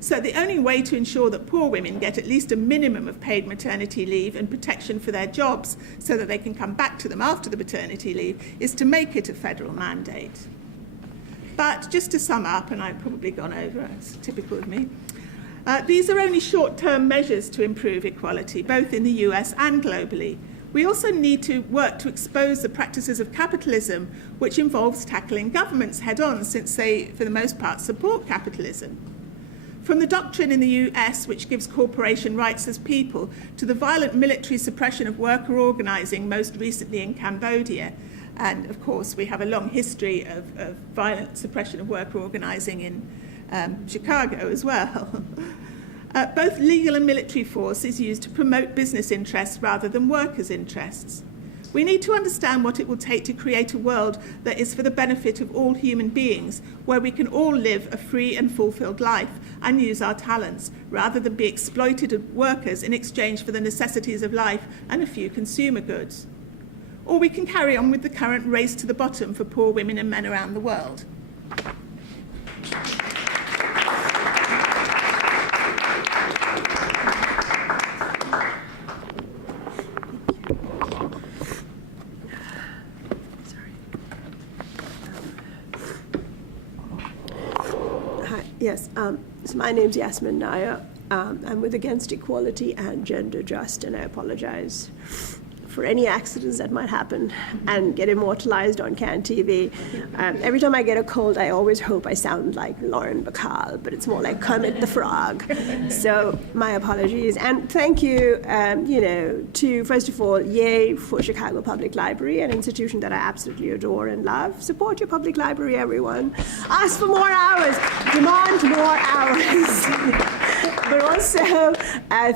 So the only way to ensure that poor women get at least a minimum of paid maternity leave and protection for their jobs so that they can come back to them after the maternity leave is to make it a federal mandate. But just to sum up, and I've probably gone over, it's typical of me, these are only short-term measures to improve equality, both in the US and globally. We also need to work to expose the practices of capitalism, which involves tackling governments head-on, since they, for the most part, support capitalism. From the doctrine in the US, which gives corporation rights as people, to the violent military suppression of worker organising, most recently in Cambodia. And of course, we have a long history of violent suppression of worker organising in Chicago as well. Both legal and military force is used to promote business interests rather than workers' interests. We need to understand what it will take to create a world that is for the benefit of all human beings, where we can all live a free and fulfilled life and use our talents, rather than be exploited workers in exchange for the necessities of life and a few consumer goods. Or we can carry on with the current race to the bottom for poor women and men around the world. Yes, so my name's Yasmin Nair. I'm with Against Equality and Gender Just, and I apologize for any accidents that might happen and get immortalized on CAN TV. Every time I get a cold, I always hope I sound like Lauren Bacall, but it's more like Kermit the Frog. So my apologies. And thank you, to, first of all, yay for Chicago Public Library, an institution that I absolutely adore and love. Support your public library, everyone. Ask for more hours. Demand more hours. But also,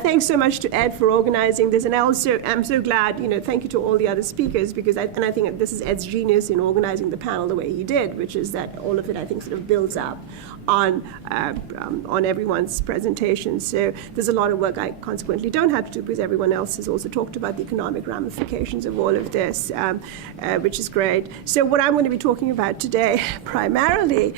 thanks so much to Ed for organizing this. And also, I'm so glad, thank you to all the other speakers, because I think that this is Ed's genius in organizing the panel the way he did, which is that all of it, I think, sort of builds up on everyone's presentation. So there's a lot of work I consequently don't have to do, because everyone else has also talked about the economic ramifications of all of this, which is great. So what I'm going to be talking about today primarily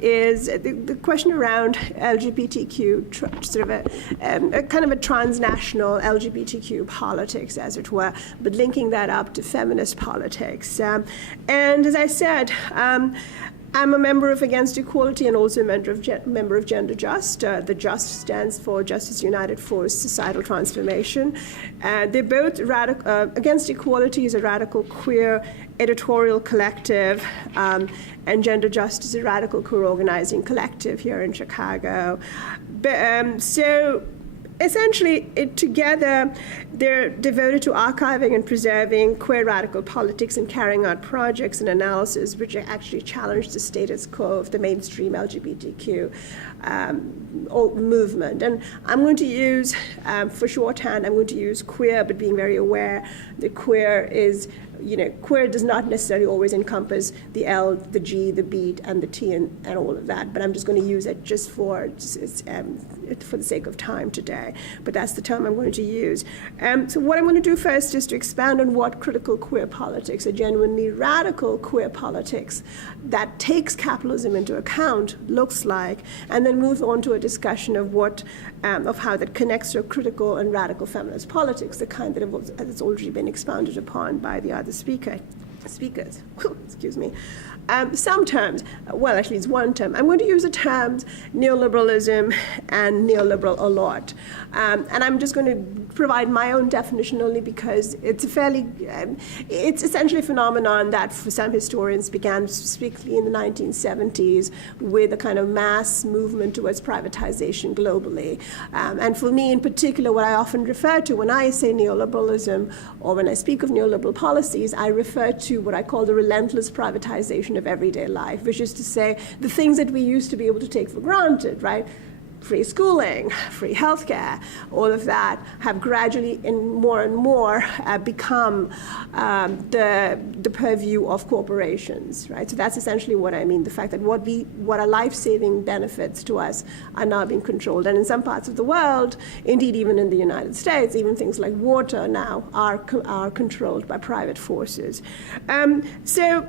is the question around LGBTQ, sort of a kind of a transnational LGBTQ politics, as it were, but linking that up to feminist politics. And as I said, I'm a member of Against Equality and also a member of Gender Just. The Just stands for Justice United for Societal Transformation. They're both Against Equality is a radical queer editorial collective, and Gender Just is a radical queer organizing collective here in Chicago. So essentially, together, they're devoted to archiving and preserving queer radical politics and carrying out projects and analysis which actually challenge the status quo of the mainstream LGBTQ movement. And I'm going to use, for shorthand, I'm going to use queer, but being very aware that queer is, queer does not necessarily always encompass the L, the G, the B, and the T, and all of that. But I'm just going to use it just for the sake of time today. But that's the term I'm going to use. So what I'm going to do first is to expand on what critical queer politics, a genuinely radical queer politics that takes capitalism into account, looks like, and then move on to a discussion of of how that connects to critical and radical feminist politics, the kind that has already been expounded upon by the other speakers. Excuse me. Some terms, well, actually it's one term. I'm going to use the terms neoliberalism and neoliberal a lot. And I'm just going to provide my own definition only because it's it's essentially a phenomenon that for some historians began specifically in the 1970s with a kind of mass movement towards privatization globally. And for me in particular, what I often refer to when I say neoliberalism or when I speak of neoliberal policies, I refer to what I call the relentless privatization of everyday life, which is to say the things that we used to be able to take for granted, right? Free schooling, free healthcare, all of that have gradually and more become the purview of corporations, right? So that's essentially what I mean, the fact that what are life-saving benefits to us are now being controlled. And in some parts of the world, indeed even in the United States, even things like water now are controlled by private forces. So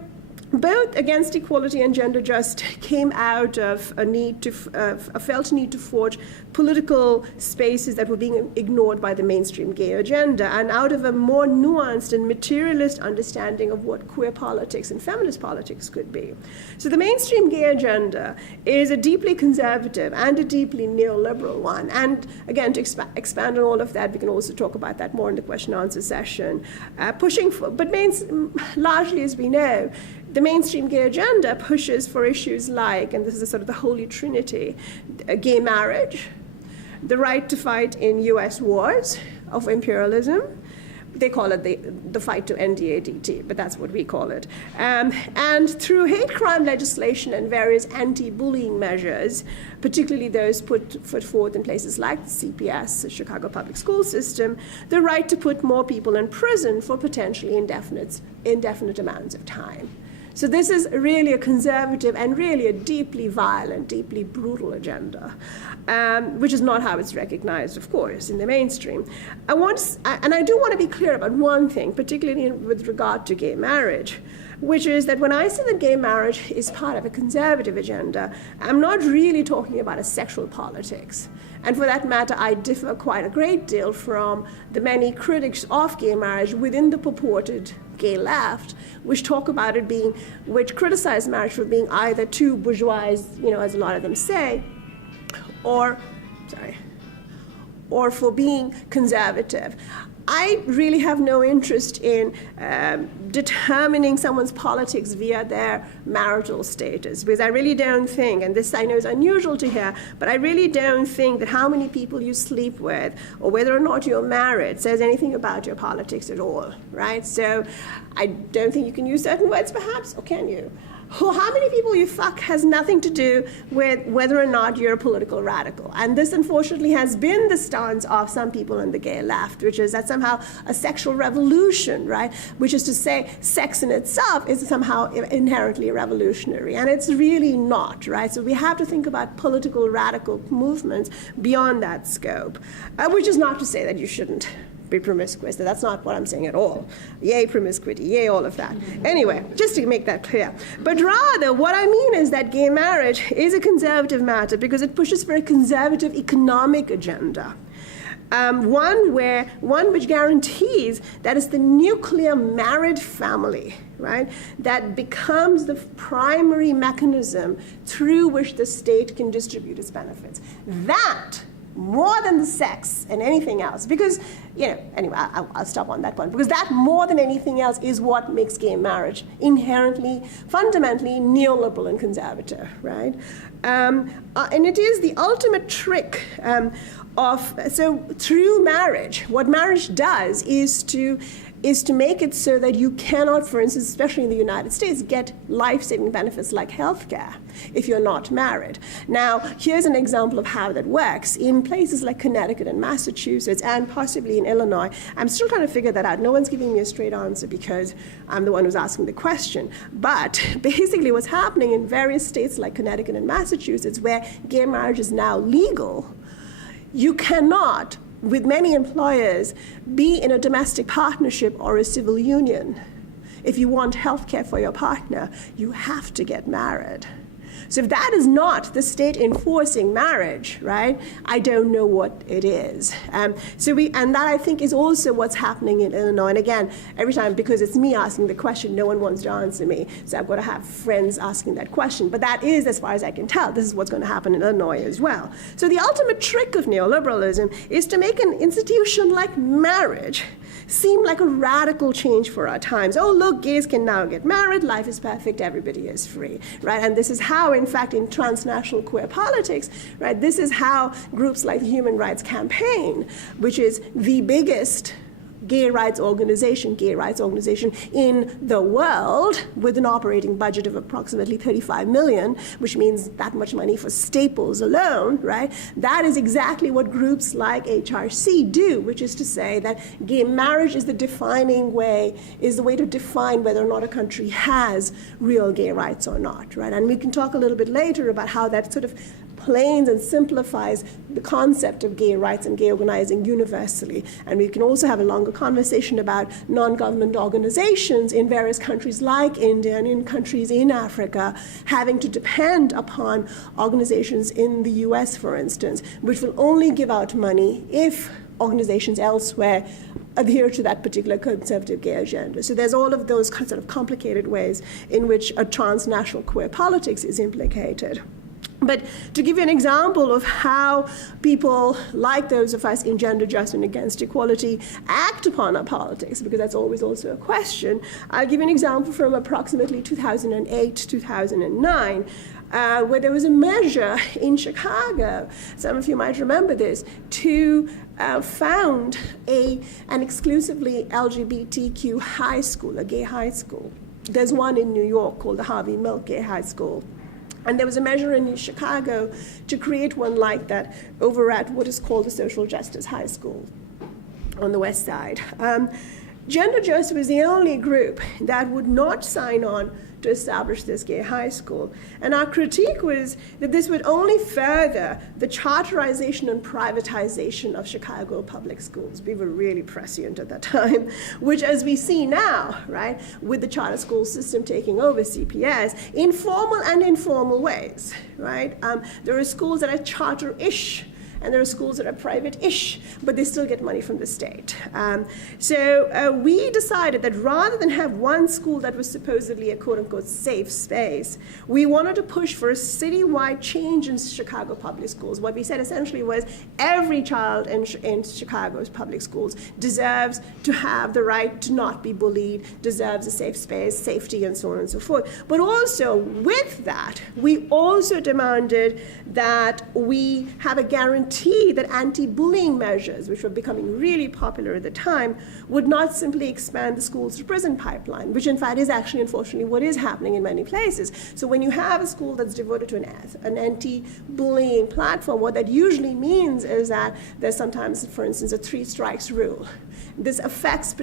both Against Equality and Gender Just came out of a felt need to forge political spaces that were being ignored by the mainstream gay agenda, and out of a more nuanced and materialist understanding of what queer politics and feminist politics could be. So the mainstream gay agenda is a deeply conservative and a deeply neoliberal one. And again, to expand on all of that, we can also talk about that more in the question and answer session. Largely, as we know, the mainstream gay agenda pushes for issues like, and this is sort of the holy trinity, gay marriage, the right to fight in U.S. wars of imperialism. They call it the fight to end DADT, but that's what we call it. And through hate crime legislation and various anti-bullying measures, particularly those put forth in places like the CPS, the Chicago Public School System, the right to put more people in prison for potentially indefinite amounts of time. So this is really a conservative and really a deeply violent, deeply brutal agenda, which is not how it's recognized, of course, in the mainstream. And I do want to be clear about one thing, particularly with regard to gay marriage, which is that when I say that gay marriage is part of a conservative agenda, I'm not really talking about a sexual politics. And for that matter, I differ quite a great deal from the many critics of gay marriage within the purported gay left, which criticize marriage for being either too bourgeois, as a lot of them say, or for being conservative. I really have no interest in determining someone's politics via their marital status, because I really don't think, and this I know is unusual to hear, but I really don't think that how many people you sleep with or whether or not you're married says anything about your politics at all, right? So I don't think you can use certain words perhaps, or can you? How many people you fuck has nothing to do with whether or not you're a political radical. And this, unfortunately, has been the stance of some people in the gay left, which is that somehow a sexual revolution, right? Which is to say sex in itself is somehow inherently revolutionary. And it's really not, right? So we have to think about political radical movements beyond that scope, which is not to say that you shouldn't be promiscuous. That's not what I'm saying at all. Yay promiscuity, yay all of that. Anyway, just to make that clear. But rather, what I mean is that gay marriage is a conservative matter because it pushes for a conservative economic agenda. One which guarantees that it's the nuclear married family, right, that becomes the primary mechanism through which the state can distribute its benefits. more than the sex and anything else. Because, anyway, I'll stop on that point. Because that more than anything else is what makes gay marriage inherently, fundamentally neoliberal and conservative, right? And it is the ultimate trick so through marriage, what marriage does is to make it so that you cannot, for instance, especially in the United States, get life-saving benefits like healthcare if you're not married. Now, here's an example of how that works. In places like Connecticut and Massachusetts, and possibly in Illinois, I'm still trying to figure that out. No one's giving me a straight answer because I'm the one who's asking the question. But basically what's happening in various states like Connecticut and Massachusetts, where gay marriage is now legal, you cannot, with many employers, be in a domestic partnership or a civil union. If you want health care for your partner, you have to get married. So if that is not the state enforcing marriage, right, I don't know what it is. And that I think is also what's happening in Illinois. And again, every time, because it's me asking the question, no one wants to answer me. So I've got to have friends asking that question. But that is, as far as I can tell, this is what's going to happen in Illinois as well. So the ultimate trick of neoliberalism is to make an institution like marriage seem like a radical change for our times. Oh, look, gays can now get married, life is perfect, everybody is free, right? And this is how, in fact, in transnational queer politics, right, this is how groups like the Human Rights Campaign, which is the biggest gay rights organization in the world, with an operating budget of approximately 35 million, which means that much money for staples alone, right? That is exactly what groups like HRC do, which is to say that gay marriage is the way to define whether or not a country has real gay rights or not, right? And we can talk a little bit later about how that sort of planes and simplifies the concept of gay rights and gay organizing universally. And we can also have a longer conversation about non-government organizations in various countries like India and in countries in Africa having to depend upon organizations in the US, for instance, which will only give out money if organizations elsewhere adhere to that particular conservative gay agenda. So there's all of those sort of complicated ways in which a transnational queer politics is implicated. But to give you an example of how people like those of us in Gender Justice and Against Equality act upon our politics, because that's always also a question, I'll give you an example from approximately 2008, 2009, where there was a measure in Chicago, some of you might remember this, to found an exclusively LGBTQ high school, a gay high school. There's one in New York called the Harvey Milk Gay High School. And there was a measure in Chicago to create one like that over at what is called the Social Justice High School on the west side. Gender Justice was the only group that would not sign on to establish this gay high school. And our critique was that this would only further the charterization and privatization of Chicago public schools. We were really prescient at that time, which, as we see now, right, with the charter school system taking over CPS, in formal and informal ways, right? There are schools that are charter-ish, and there are schools that are private-ish, but they still get money from the state. So we decided that rather than have one school that was supposedly a quote-unquote safe space, we wanted to push for a citywide change in Chicago public schools. What we said essentially was every child in Chicago's public schools deserves to have the right to not be bullied, deserves a safe space, safety, and so on and so forth. But also with that, we also demanded that we have a guarantee that anti-bullying measures, which were becoming really popular at the time, would not simply expand the schools to prison pipeline, which in fact is actually, unfortunately, what is happening in many places. So when you have a school that's devoted to an anti-bullying platform, what that usually means is that there's sometimes, for instance, a 3 strikes rule. This affects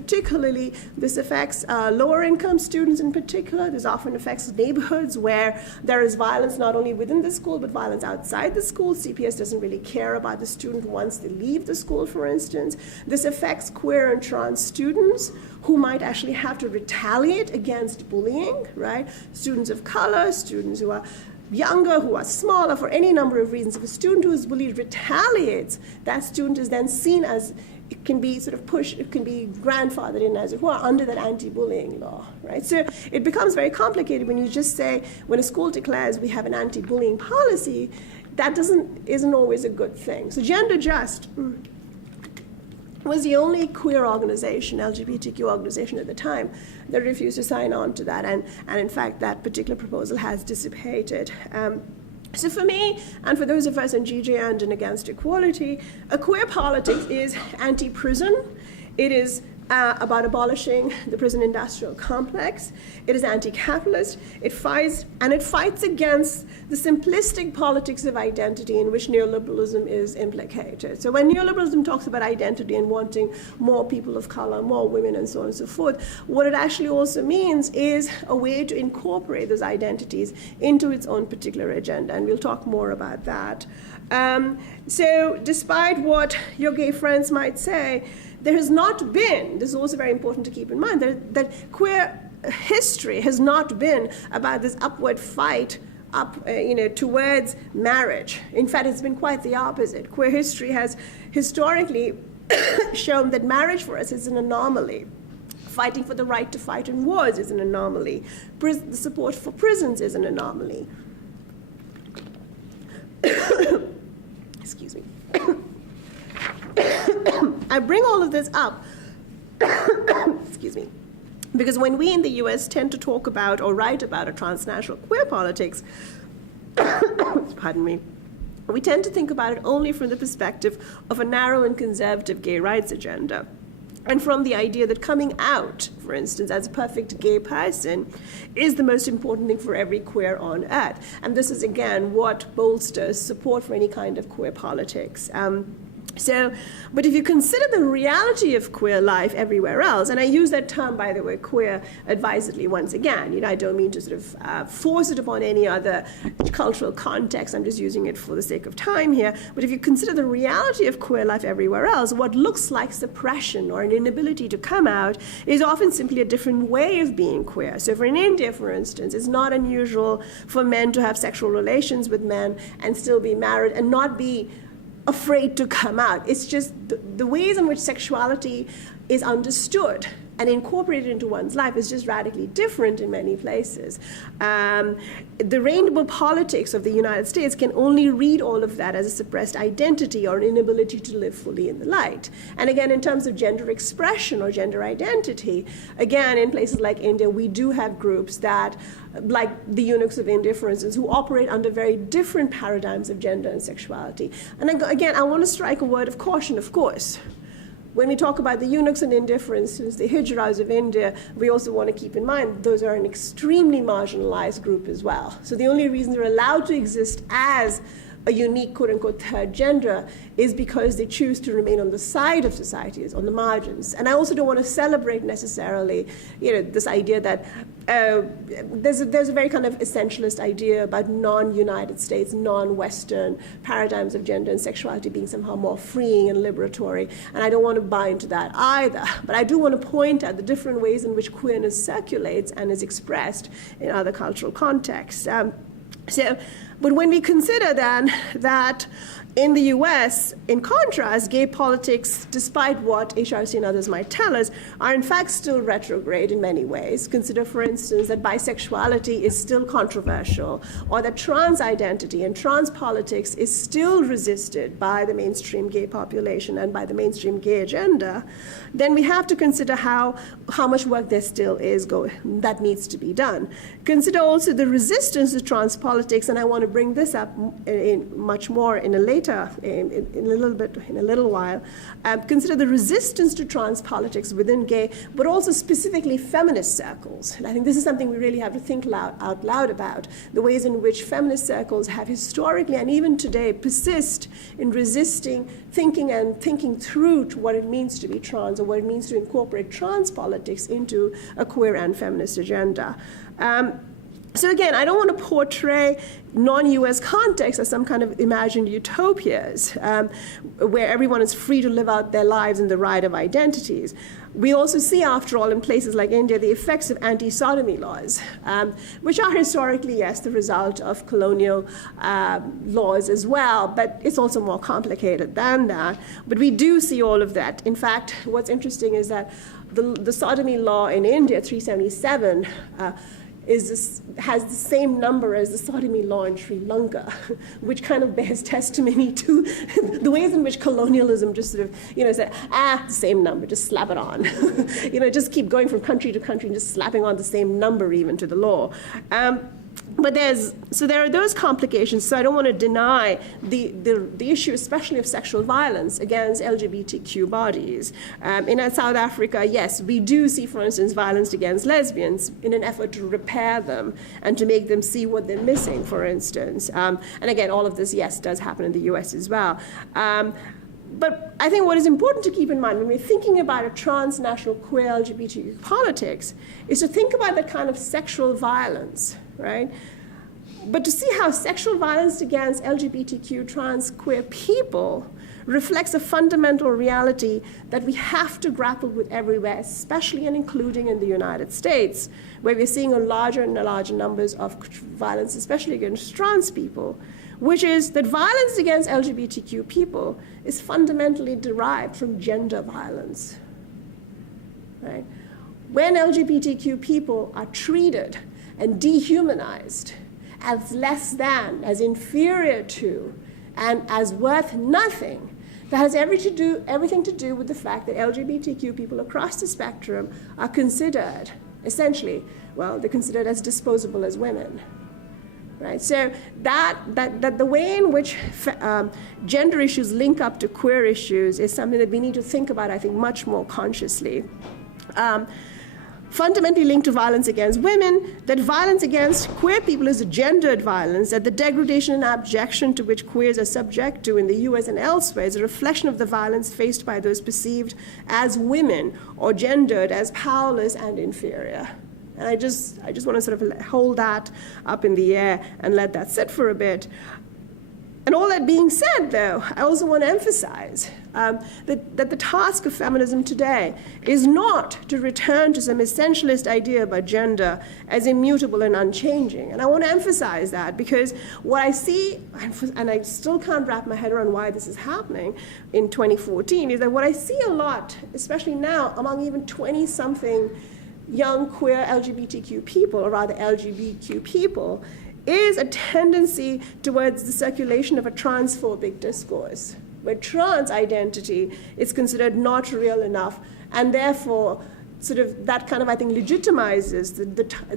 lower income students in particular. This often affects neighborhoods where there is violence not only within the school, but violence outside the school. CPS doesn't really care about the student once they leave the school, for instance. This affects queer and trans students who might actually have to retaliate against bullying, right? Students of color, students who are younger, who are smaller, for any number of reasons. If a student who is bullied retaliates, that student is then seen as, it can be sort of pushed, it can be grandfathered in, as it were, under that anti-bullying law, right? So it becomes very complicated when you just say, when a school declares we have an anti-bullying policy, that isn't always a good thing. So Gender Just was the only queer organization, LGBTQ organization at the time, that refused to sign on to that. And in fact, that particular proposal has dissipated. So for me, and for those of us in GJ and in Against Equality, a queer politics is anti-prison. It is about abolishing the prison industrial complex. It is anti-capitalist. It fights against the simplistic politics of identity in which neoliberalism is implicated. So when neoliberalism talks about identity and wanting more people of color, more women, and so on and so forth, what it actually also means is a way to incorporate those identities into its own particular agenda, and we'll talk more about that. So despite what your gay friends might say, there has not been, this is also very important to keep in mind, that queer history has not been about this upward fight towards marriage. In fact, it's been quite the opposite. Queer history has historically shown that marriage for us is an anomaly. Fighting for the right to fight in wars is an anomaly. The support for prisons is an anomaly. Excuse me. I bring all of this up, excuse me, because when we in the US tend to talk about or write about a transnational queer politics, pardon me, we tend to think about it only from the perspective of a narrow and conservative gay rights agenda. And from the idea that coming out, for instance, as a perfect gay person is the most important thing for every queer on earth. And this is, again, what bolsters support for any kind of queer politics. But if you consider the reality of queer life everywhere else, and I use that term, by the way, queer, advisedly once again. I don't mean to sort of force it upon any other cultural context. I'm just using it for the sake of time here. But if you consider the reality of queer life everywhere else, what looks like suppression or an inability to come out is often simply a different way of being queer. So in India, for instance, it's not unusual for men to have sexual relations with men and still be married and not be afraid to come out. It's just the ways in which sexuality is understood and incorporated into one's life is just radically different in many places. The rainbow politics of the United States can only read all of that as a suppressed identity or an inability to live fully in the light. And again, in terms of gender expression or gender identity, again, in places like India, we do have groups that, like the eunuchs of India, for instance, who operate under very different paradigms of gender and sexuality. And again, I want to strike a word of caution, of course. When we talk about the eunuchs in India, for instance, the hijras of India, we also want to keep in mind those are an extremely marginalized group as well. So the only reason they're allowed to exist as a unique, quote-unquote, third gender is because they choose to remain on the side of society, on the margins. And I also don't want to celebrate necessarily, this idea that there's a very kind of essentialist idea about non-United States, non-Western paradigms of gender and sexuality being somehow more freeing and liberatory. And I don't want to buy into that either. But I do want to point out the different ways in which queerness circulates and is expressed in other cultural contexts. But when we consider then that in the US, in contrast, gay politics, despite what HRC and others might tell us, are in fact still retrograde in many ways. Consider, for instance, that bisexuality is still controversial, or that trans identity and trans politics is still resisted by the mainstream gay population and by the mainstream gay agenda. Then we have to consider how much work there still is that needs to be done. Consider also the resistance to trans politics, and I want to bring this up much more in a little while. Consider the resistance to trans politics within gay, but also specifically feminist circles. And I think this is something we really have to think out loud about, the ways in which feminist circles have historically and even today persist in resisting thinking through to what it means to be trans or what it means to incorporate trans politics into a queer and feminist agenda. So again, I don't want to portray non-US context as some kind of imagined utopias where everyone is free to live out their lives in the right of identities. We also see, after all, in places like India, the effects of anti-sodomy laws, which are historically, yes, the result of colonial laws as well, but it's also more complicated than that. But we do see all of that. In fact, what's interesting is that the sodomy law in India, 377, has the same number as the sodomy law in Sri Lanka, which kind of bears testimony to the ways in which colonialism just sort of, said, the same number, just slap it on. Just keep going from country to country and just slapping on the same number even to the law. But there are those complications, so I don't want to deny the issue, especially of sexual violence against LGBTQ bodies. In South Africa, yes, we do see, for instance, violence against lesbians in an effort to repair them and to make them see what they're missing, for instance. And again, all of this, yes, does happen in the US as well. But I think what is important to keep in mind when we're thinking about a transnational queer LGBTQ politics is to think about that kind of sexual violence, right? But to see how sexual violence against LGBTQ trans queer people reflects a fundamental reality that we have to grapple with everywhere, especially and including in the United States, where we're seeing a larger and larger numbers of violence, especially against trans people, which is that violence against LGBTQ people is fundamentally derived from gender violence, right? When LGBTQ people are treated and dehumanized as less than, as inferior to, and as worth nothing, that has everything to do with the fact that LGBTQ people across the spectrum are considered, essentially, well, they're considered as disposable as women. Right? So that the way in which gender issues link up to queer issues is something that we need to think about, I think, much more consciously. Fundamentally linked to violence against women, that violence against queer people is a gendered violence, that the degradation and abjection to which queers are subject to in the US and elsewhere is a reflection of the violence faced by those perceived as women or gendered as powerless and inferior. And I just want to sort of hold that up in the air and let that sit for a bit. And all that being said, though, I also want to emphasize that the task of feminism today is not to return to some essentialist idea about gender as immutable and unchanging. And I want to emphasize that because what I see, and I still can't wrap my head around why this is happening in 2014, is that what I see a lot, especially now, among even 20-something young queer LGBTQ people, or rather LGBTQ people, is a tendency towards the circulation of a transphobic discourse, where trans identity is considered not real enough, and therefore sort of that kind of, I think, legitimizes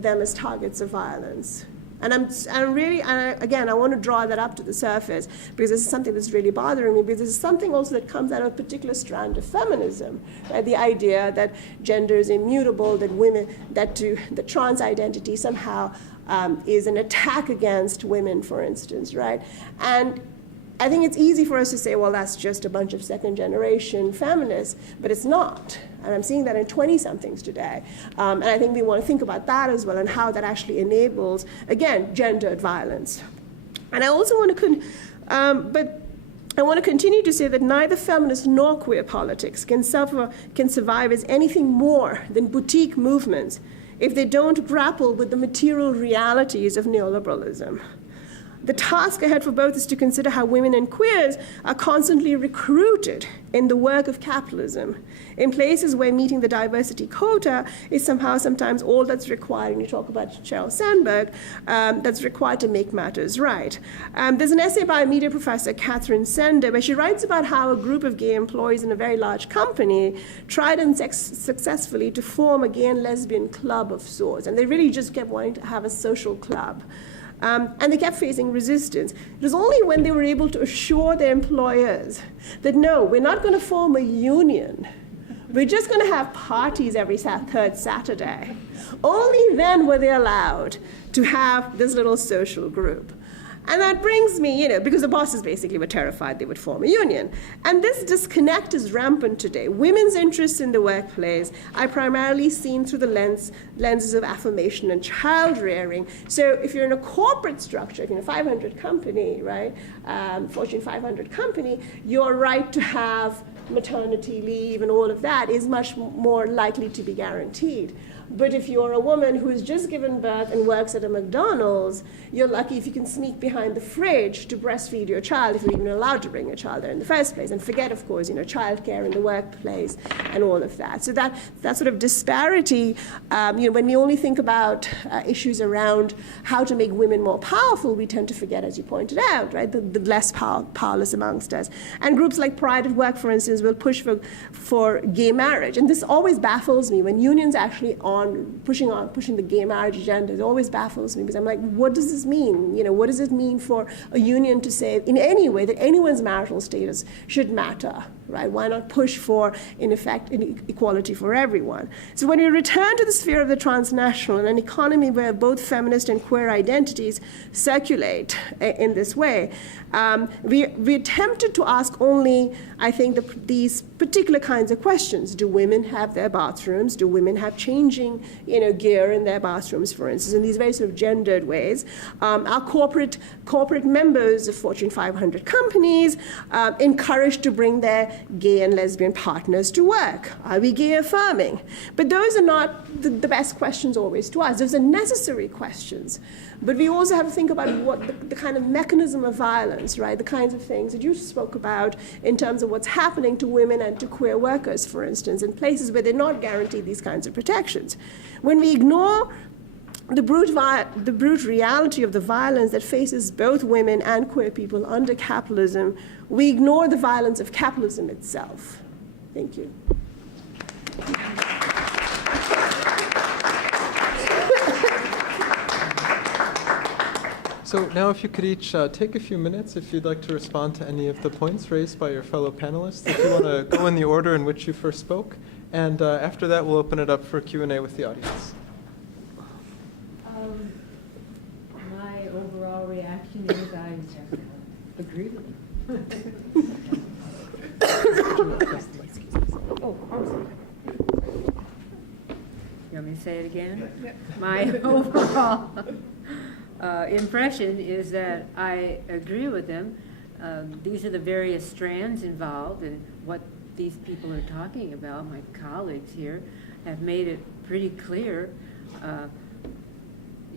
them as targets of violence. And again, I want to draw that up to the surface because this is something that's really bothering me, because this is something also that comes out of a particular strand of feminism, right? The idea that gender is immutable, that trans identity somehow is an attack against women, for instance, right? And I think it's easy for us to say, well, that's just a bunch of second-generation feminists, but it's not. And I'm seeing that in 20-somethings today. And I think we want to think about that as well and how that actually enables, again, gendered violence. And I also want to, I want to continue to say that neither feminist nor queer politics can survive as anything more than boutique movements if they don't grapple with the material realities of neoliberalism. The task ahead for both is to consider how women and queers are constantly recruited in the work of capitalism, in places where meeting the diversity quota is sometimes all that's required, and you talk about Sheryl Sandberg, that's required to make matters right. There's an essay by media professor Catherine Sender where she writes about how a group of gay employees in a very large company tried successfully to form a gay and lesbian club of sorts, and they really just kept wanting to have a social club. And they kept facing resistance. It was only when they were able to assure their employers that, no, we're not going to form a union. We're just going to have parties every third Saturday. Only then were they allowed to have this little social group. And that brings me, because the bosses basically were terrified they would form a union. And this disconnect is rampant today. Women's interests in the workplace are primarily seen through the lenses of affirmation and child rearing. So if you're in a corporate structure, if you're in a 500 company, right, Fortune 500 company, your right to have maternity leave and all of that is much more likely to be guaranteed. But if you're a woman who's just given birth and works at a McDonald's, you're lucky if you can sneak behind the fridge to breastfeed your child, if you're even allowed to bring a child there in the first place. And forget, of course, childcare in the workplace and all of that. So that sort of disparity, when we only think about issues around how to make women more powerful, we tend to forget, as you pointed out, right, the less powerless amongst us. And groups like Pride at Work, for instance, will push for gay marriage. And this always baffles me when unions actually pushing the gay marriage agenda. It always baffles me because I'm like, what does this mean? What does it mean for a union to say in any way that anyone's marital status should matter, right? Why not push for, in effect, equality for everyone? So when we return to the sphere of the transnational, in an economy where both feminist and queer identities circulate in this way, we're tempted to ask only, I think, these particular kinds of questions. Do women have their bathrooms? Do women have changing, gear in their bathrooms, for instance, in these very sort of gendered ways? Are corporate members of Fortune 500 companies encouraged to bring their gay and lesbian partners to work? Are we gay affirming? But those are not the best questions always to ask. Those are necessary questions. But we also have to think about what the kind of mechanism of violence, right? The kinds of things that you spoke about in terms of what's happening to women and to queer workers, for instance, in places where they're not guaranteed these kinds of protections. When we ignore the brute reality of the violence that faces both women and queer people under capitalism, we ignore the violence of capitalism itself. Thank you. So now if you could each take a few minutes if you'd like to respond to any of the points raised by your fellow panelists. If you want to go in the order in which you first spoke. And after that, we'll open it up for Q&A with the audience. My overall reaction is I agree with you. Oh, I'm sorry. You want me to say it again? Yeah. My overall impression is that I agree with them. These are the various strands involved, and what these people are talking about, my colleagues here, have made it pretty clear.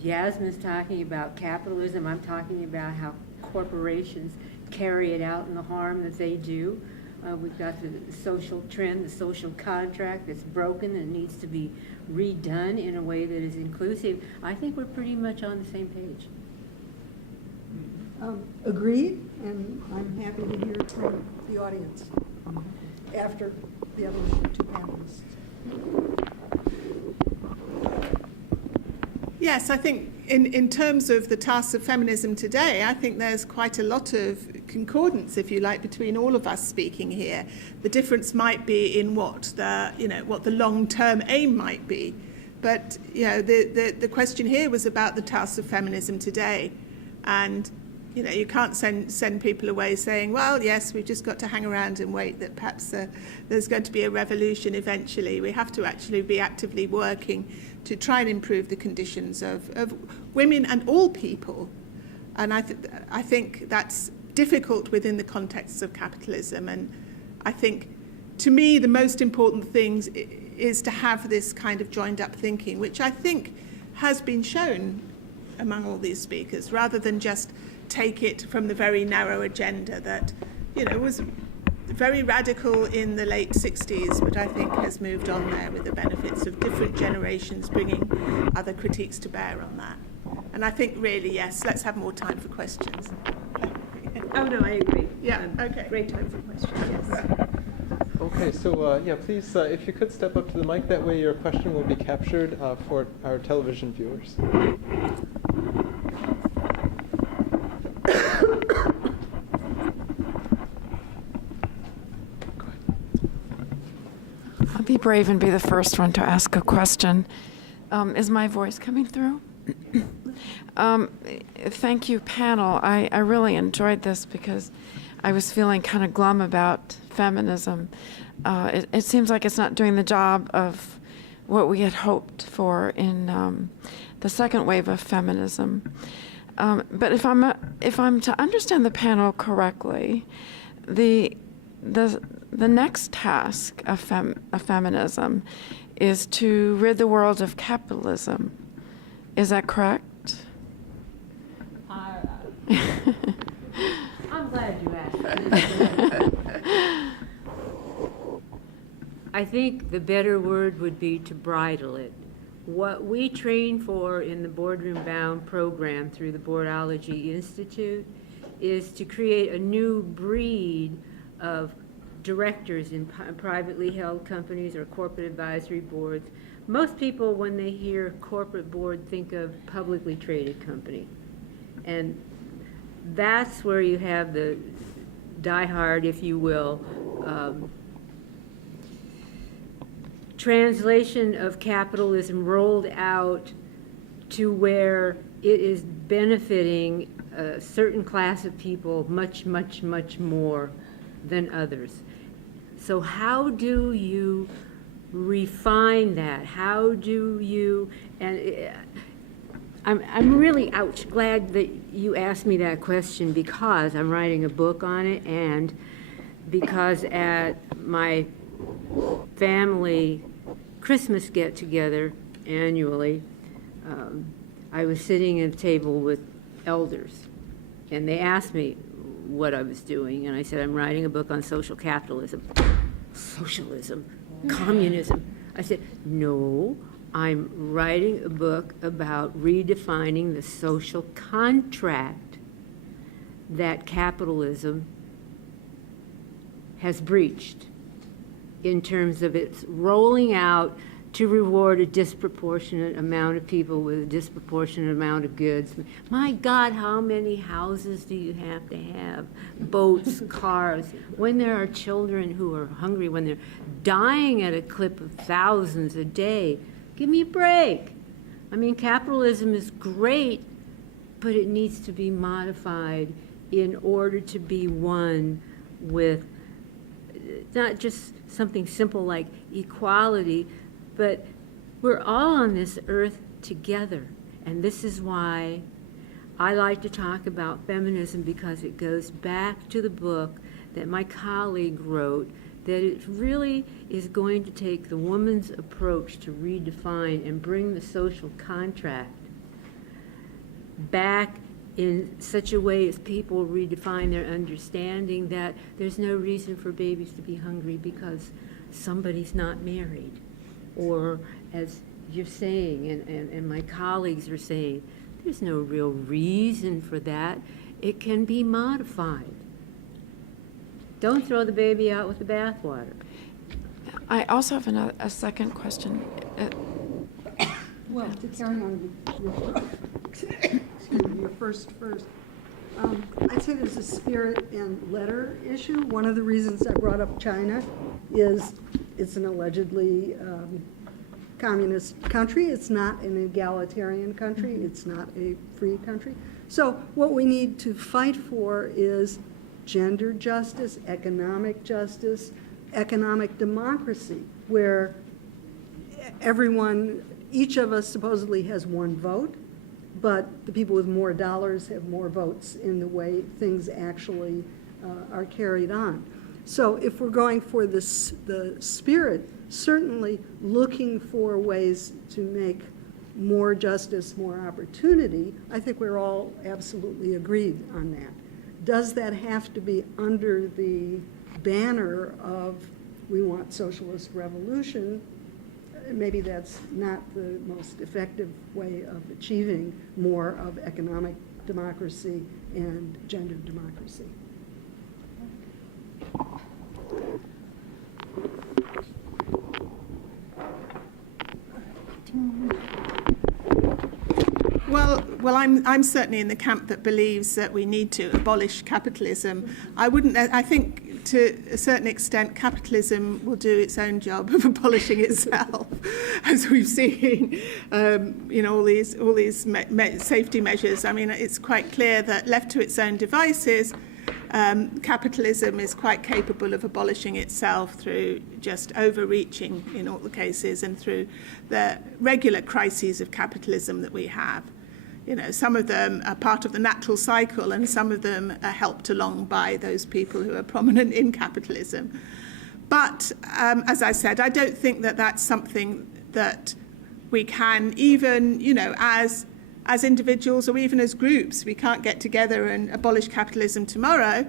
Yasmin's talking about capitalism. I'm talking about how corporations carry it out in the harm that they do. We've got the social trend, the social contract that's broken and needs to be redone in a way that is inclusive. I think we're pretty much on the same page. Agreed, and I'm happy to hear from the audience after the other two panelists. Yes, I think in terms of the tasks of feminism today, I think there's quite a lot of concordance, if you like, between all of us speaking here. The difference might be in what the long-term aim might be. But the question here was about the tasks of feminism today. And you can't send people away saying, well, yes, we've just got to hang around and wait that perhaps there's going to be a revolution eventually. We have to actually be actively working to try and improve the conditions of women and all people. And I think that's difficult within the context of capitalism. And I think, to me, the most important thing is to have this kind of joined-up thinking, which I think has been shown among all these speakers, rather than just take it from the very narrow agenda that, was very radical in the late 60s, but I think has moved on there with the benefits of different generations bringing other critiques to bear on that. And I think really, yes, let's have more time for questions. Oh, no, I agree. Yeah, okay. Great time for questions, yes. Okay, so please, if you could step up to the mic, that way your question will be captured for our television viewers. I'll be brave and be the first one to ask a question. Is my voice coming through? Thank you, panel. I really enjoyed this because I was feeling kind of glum about feminism. It seems like it's not doing the job of what we had hoped for in the second wave of feminism. But if I'm to understand the panel correctly, the next task of feminism is to rid the world of capitalism. Is that correct? I'm glad you asked. I think the better word would be to bridle it. What we train for in the Boardroom Bound program through the Boardology Institute is to create a new breed of directors in privately held companies or corporate advisory boards. Most people, when they hear corporate board, think of publicly traded company. And that's where you have the diehard, if you will, translation of capitalism rolled out to where it is benefiting a certain class of people much, much, much more than others. So how do you refine that? How do you, and I'm really glad that you asked me that question, because I'm writing a book on it, and because at my family Christmas get-together annually, I was sitting at a table with elders, and they asked me what I was doing, and I said, I'm writing a book on social capitalism. Socialism, communism. I said, no, I'm writing a book about redefining the social contract that capitalism has breached in terms of its rolling out to reward a disproportionate amount of people with a disproportionate amount of goods. My God, how many houses do you have to have? Boats, cars. When there are children who are hungry, when they're dying at a clip of thousands a day, give me a break. I mean, capitalism is great, but it needs to be modified in order to be one with not just something simple like equality, but we're all on this earth together. And this is why I like to talk about feminism, because it goes back to the book that my colleague wrote, that it really is going to take the woman's approach to redefine and bring the social contract back in such a way as people redefine their understanding that there's no reason for babies to be hungry because somebody's not married. Or as you're saying, and my colleagues are saying, there's no real reason for that. It can be modified. Don't throw the baby out with the bathwater. I also have a second question. Well, to carry on your first. I'd say there's a spirit and letter issue. One of the reasons I brought up China is it's an allegedly communist country. It's not an egalitarian country. It's not a free country. So what we need to fight for is gender justice, economic democracy, where everyone, each of us supposedly has one vote, but the people with more dollars have more votes in the way things actually are carried on. So if we're going for the spirit, certainly looking for ways to make more justice, more opportunity, I think we're all absolutely agreed on that. Does that have to be under the banner of we want socialist revolution? Maybe that's not the most effective way of achieving more of economic democracy and gender democracy. Well, I'm certainly in the camp that believes that we need to abolish capitalism. I think to a certain extent capitalism will do its own job of abolishing itself, as we've seen. All these safety measures. I mean, it's quite clear that left to its own devices, capitalism is quite capable of abolishing itself through just overreaching in all the cases and through the regular crises of capitalism that we have. Some of them are part of the natural cycle, and some of them are helped along by those people who are prominent in capitalism. But as I said, I don't think that that's something that we can, even, as individuals or even as groups, we can't get together and abolish capitalism tomorrow,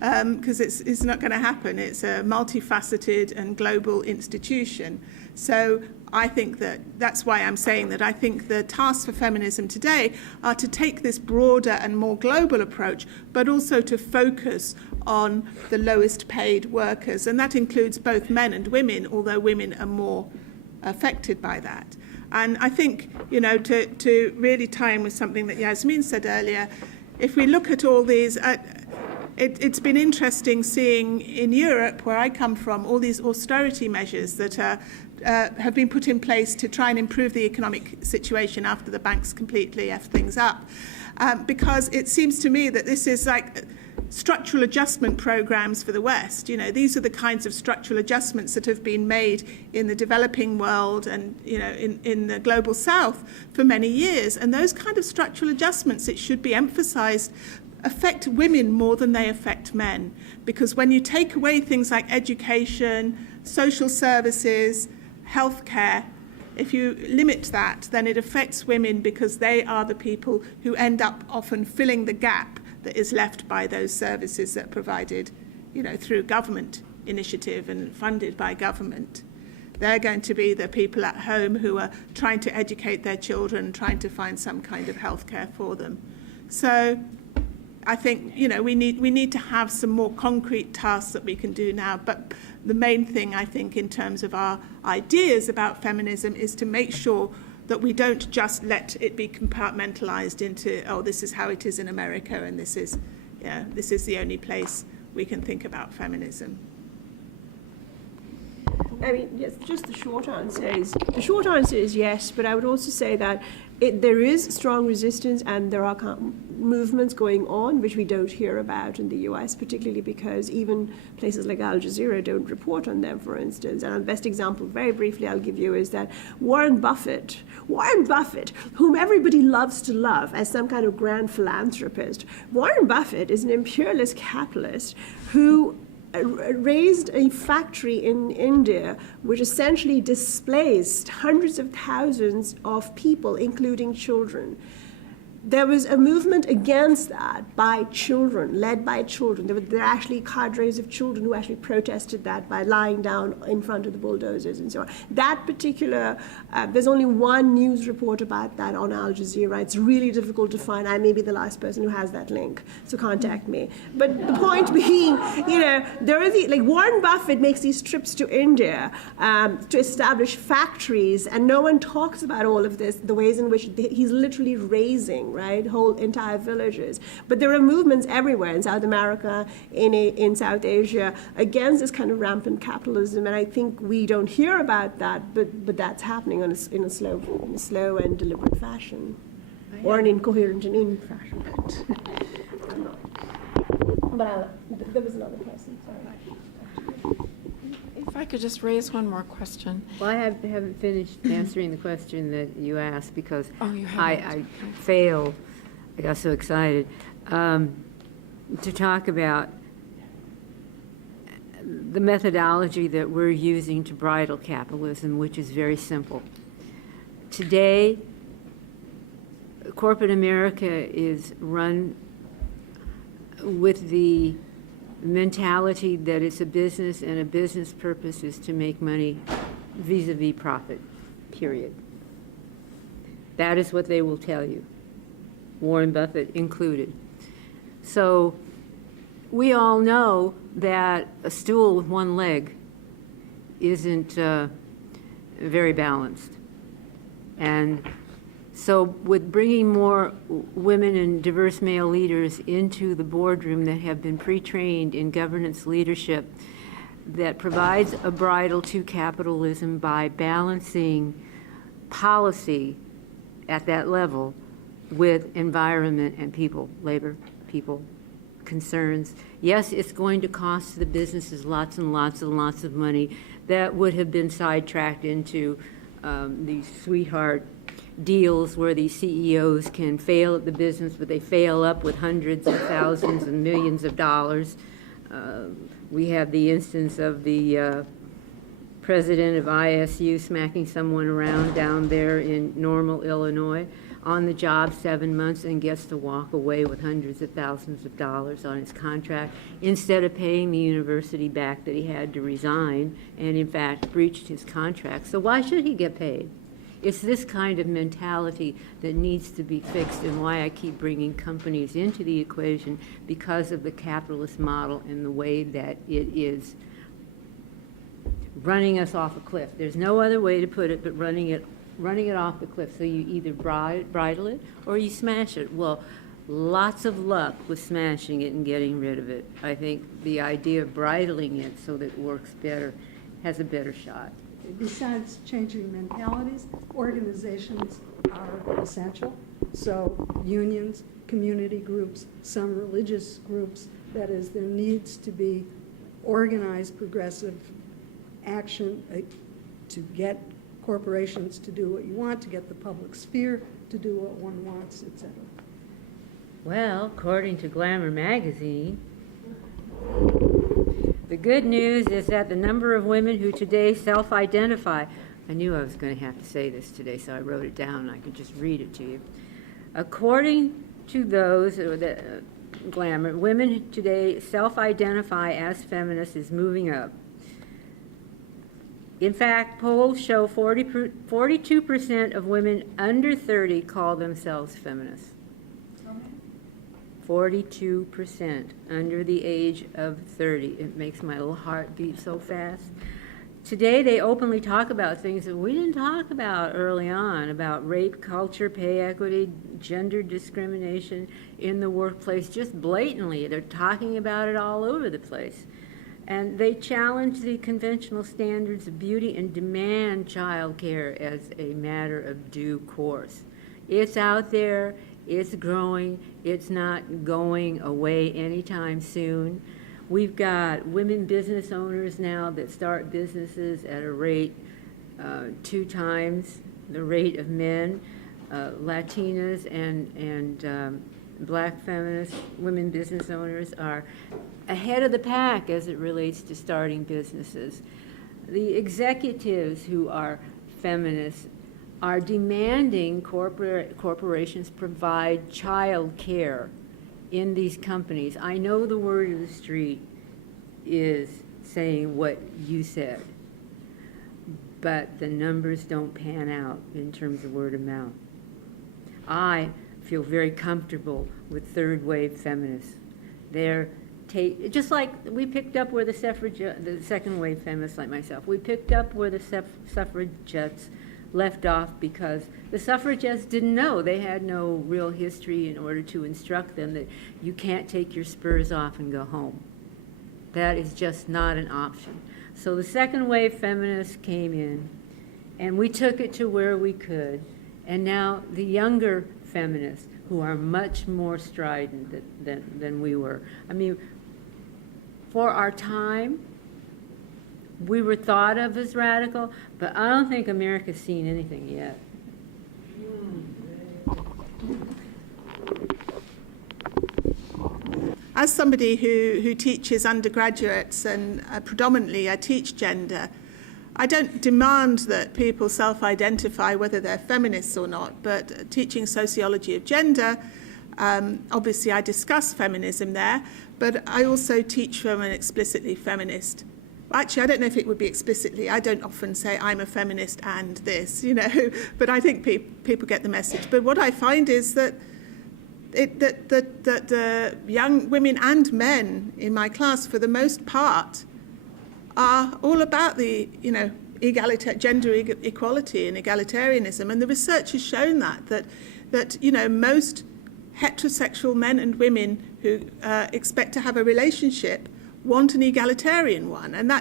because it's not going to happen. It's a multifaceted and global institution. So I think that's why I'm saying that I think the tasks for feminism today are to take this broader and more global approach, but also to focus on the lowest paid workers. And that includes both men and women, although women are more affected by that. And I think, to really tie in with something that Yasmin said earlier, if we look at all these, it's been interesting seeing in Europe, where I come from, all these austerity measures that have been put in place to try and improve the economic situation after the banks completely effed things up. Because it seems to me that this is like structural adjustment programs for the West. These are the kinds of structural adjustments that have been made in the developing world and, in the global South for many years. And those kind of structural adjustments, it should be emphasized, affect women more than they affect men. Because when you take away things like education, social services, healthcare, if you limit that, then it affects women, because they are the people who end up often filling the gap that is left by those services that are provided, through government initiative and funded by government. They're going to be the people at home who are trying to educate their children, trying to find some kind of healthcare for them. So I think, we need to have some more concrete tasks that we can do now. But the main thing, I think, in terms of our ideas about feminism is to make sure that we don't just let it be compartmentalized into, this is how it is in America, and this is the only place we can think about feminism. I mean, yes, just the short answer is yes, but I would also say that there is strong resistance, and there are movements going on which we don't hear about in the US, particularly because even places like Al Jazeera don't report on them, for instance. And the best example, very briefly, I'll give you is that Warren Buffett, whom everybody loves to love as some kind of grand philanthropist, Warren Buffett is an imperialist capitalist who raised a factory in India which essentially displaced hundreds of thousands of people, including children. There was a movement against that by children, led by children. There were actually cadres of children who actually protested that by lying down in front of the bulldozers and so on. That particular, there's only one news report about that on Al Jazeera. It's really difficult to find. I may be the last person who has that link, so contact me. But the point being, there is Warren Buffett makes these trips to India to establish factories, and no one talks about all of this, the ways in which he's literally raising, whole entire villages. But there are movements everywhere in South America, in South Asia, against this kind of rampant capitalism, and I think we don't hear about that, but that's happening in a slow and deliberate fashion, or an incoherent and in fashion. But there was another question. Sorry. If I could just raise one more question. Well, I haven't finished answering the question that you asked, because You haven't. I failed. I got so excited to talk about the methodology that we're using to bridle capitalism, which is very simple. Today, corporate America is run with the mentality that it's a business, and a business purpose is to make money vis-a-vis profit, period. That is what they will tell you, Warren Buffett included. So we all know that a stool with one leg isn't very balanced. And so with bringing more women and diverse male leaders into the boardroom that have been pre-trained in governance leadership, that provides a bridle to capitalism by balancing policy at that level with environment and people, labor, people, concerns. Yes, it's going to cost the businesses lots and lots and lots of money that would have been sidetracked into these sweetheart deals where these CEOs can fail at the business, but they fail up with hundreds of thousands and millions of dollars. We have the instance of the president of ISU smacking someone around down there in Normal, Illinois, on the job 7 months and gets to walk away with hundreds of thousands of dollars on his contract instead of paying the university back that he had to resign and in fact breached his contract. So why should he get paid? It's this kind of mentality that needs to be fixed, and why I keep bringing companies into the equation, because of the capitalist model and the way that it is running us off a cliff. There's no other way to put it but running it off the cliff. So you either bridle it or you smash it. Well, lots of luck with smashing it and getting rid of it. I think the idea of bridling it so that it works better has a better shot. Besides changing mentalities, organizations are essential. So unions, community groups, some religious groups, that is, there needs to be organized progressive action to get corporations to do what you want, to get the public sphere to do what one wants, etc. Well, according to Glamour magazine, the good news is that the number of women who today self-identify, I knew I was going to have to say this today, so I wrote it down and I could just read it to you. According to those, or the Glamour, women today self-identify as feminists is moving up. In fact, polls show 42% of women under 30 call themselves feminists. 42% under the age of 30. It makes my little heart beat so fast. Today, they openly talk about things that we didn't talk about early on, about rape, culture, pay equity, gender discrimination in the workplace, just blatantly. They're talking about it all over the place. And they challenge the conventional standards of beauty and demand child care as a matter of due course. It's out there. It's growing. It's not going away anytime soon. We've got women business owners now that start businesses at a rate 2 times the rate of men. Latinas and black feminist women business owners are ahead of the pack as it relates to starting businesses. The executives who are feminists are demanding corporations provide child care in these companies. I know the word of the street is saying what you said, but the numbers don't pan out in terms of word of mouth. I feel very comfortable with third wave feminists. They're just like we picked up where the second wave feminists like myself, we picked up where the suffragettes left off because the suffragettes didn't know. They had no real history in order to instruct them that you can't take your spurs off and go home. That is just not an option. So the second wave feminists came in and we took it to where we could, and now the younger feminists who are much more strident than we were. I mean, for our time, we were thought of as radical, but I don't think America's seen anything yet. As somebody who teaches undergraduates, and predominantly I teach gender, I don't demand that people self-identify whether they're feminists or not, but teaching sociology of gender, obviously I discuss feminism there, but I also teach women explicitly feminist. Actually, I don't know if it would be explicitly. I don't often say I'm a feminist and this, but I think people get the message. But what I find is that the young women and men in my class, for the most part, are all about the, gender equality and egalitarianism. And the research has shown that most heterosexual men and women who expect to have a relationship want an egalitarian one, and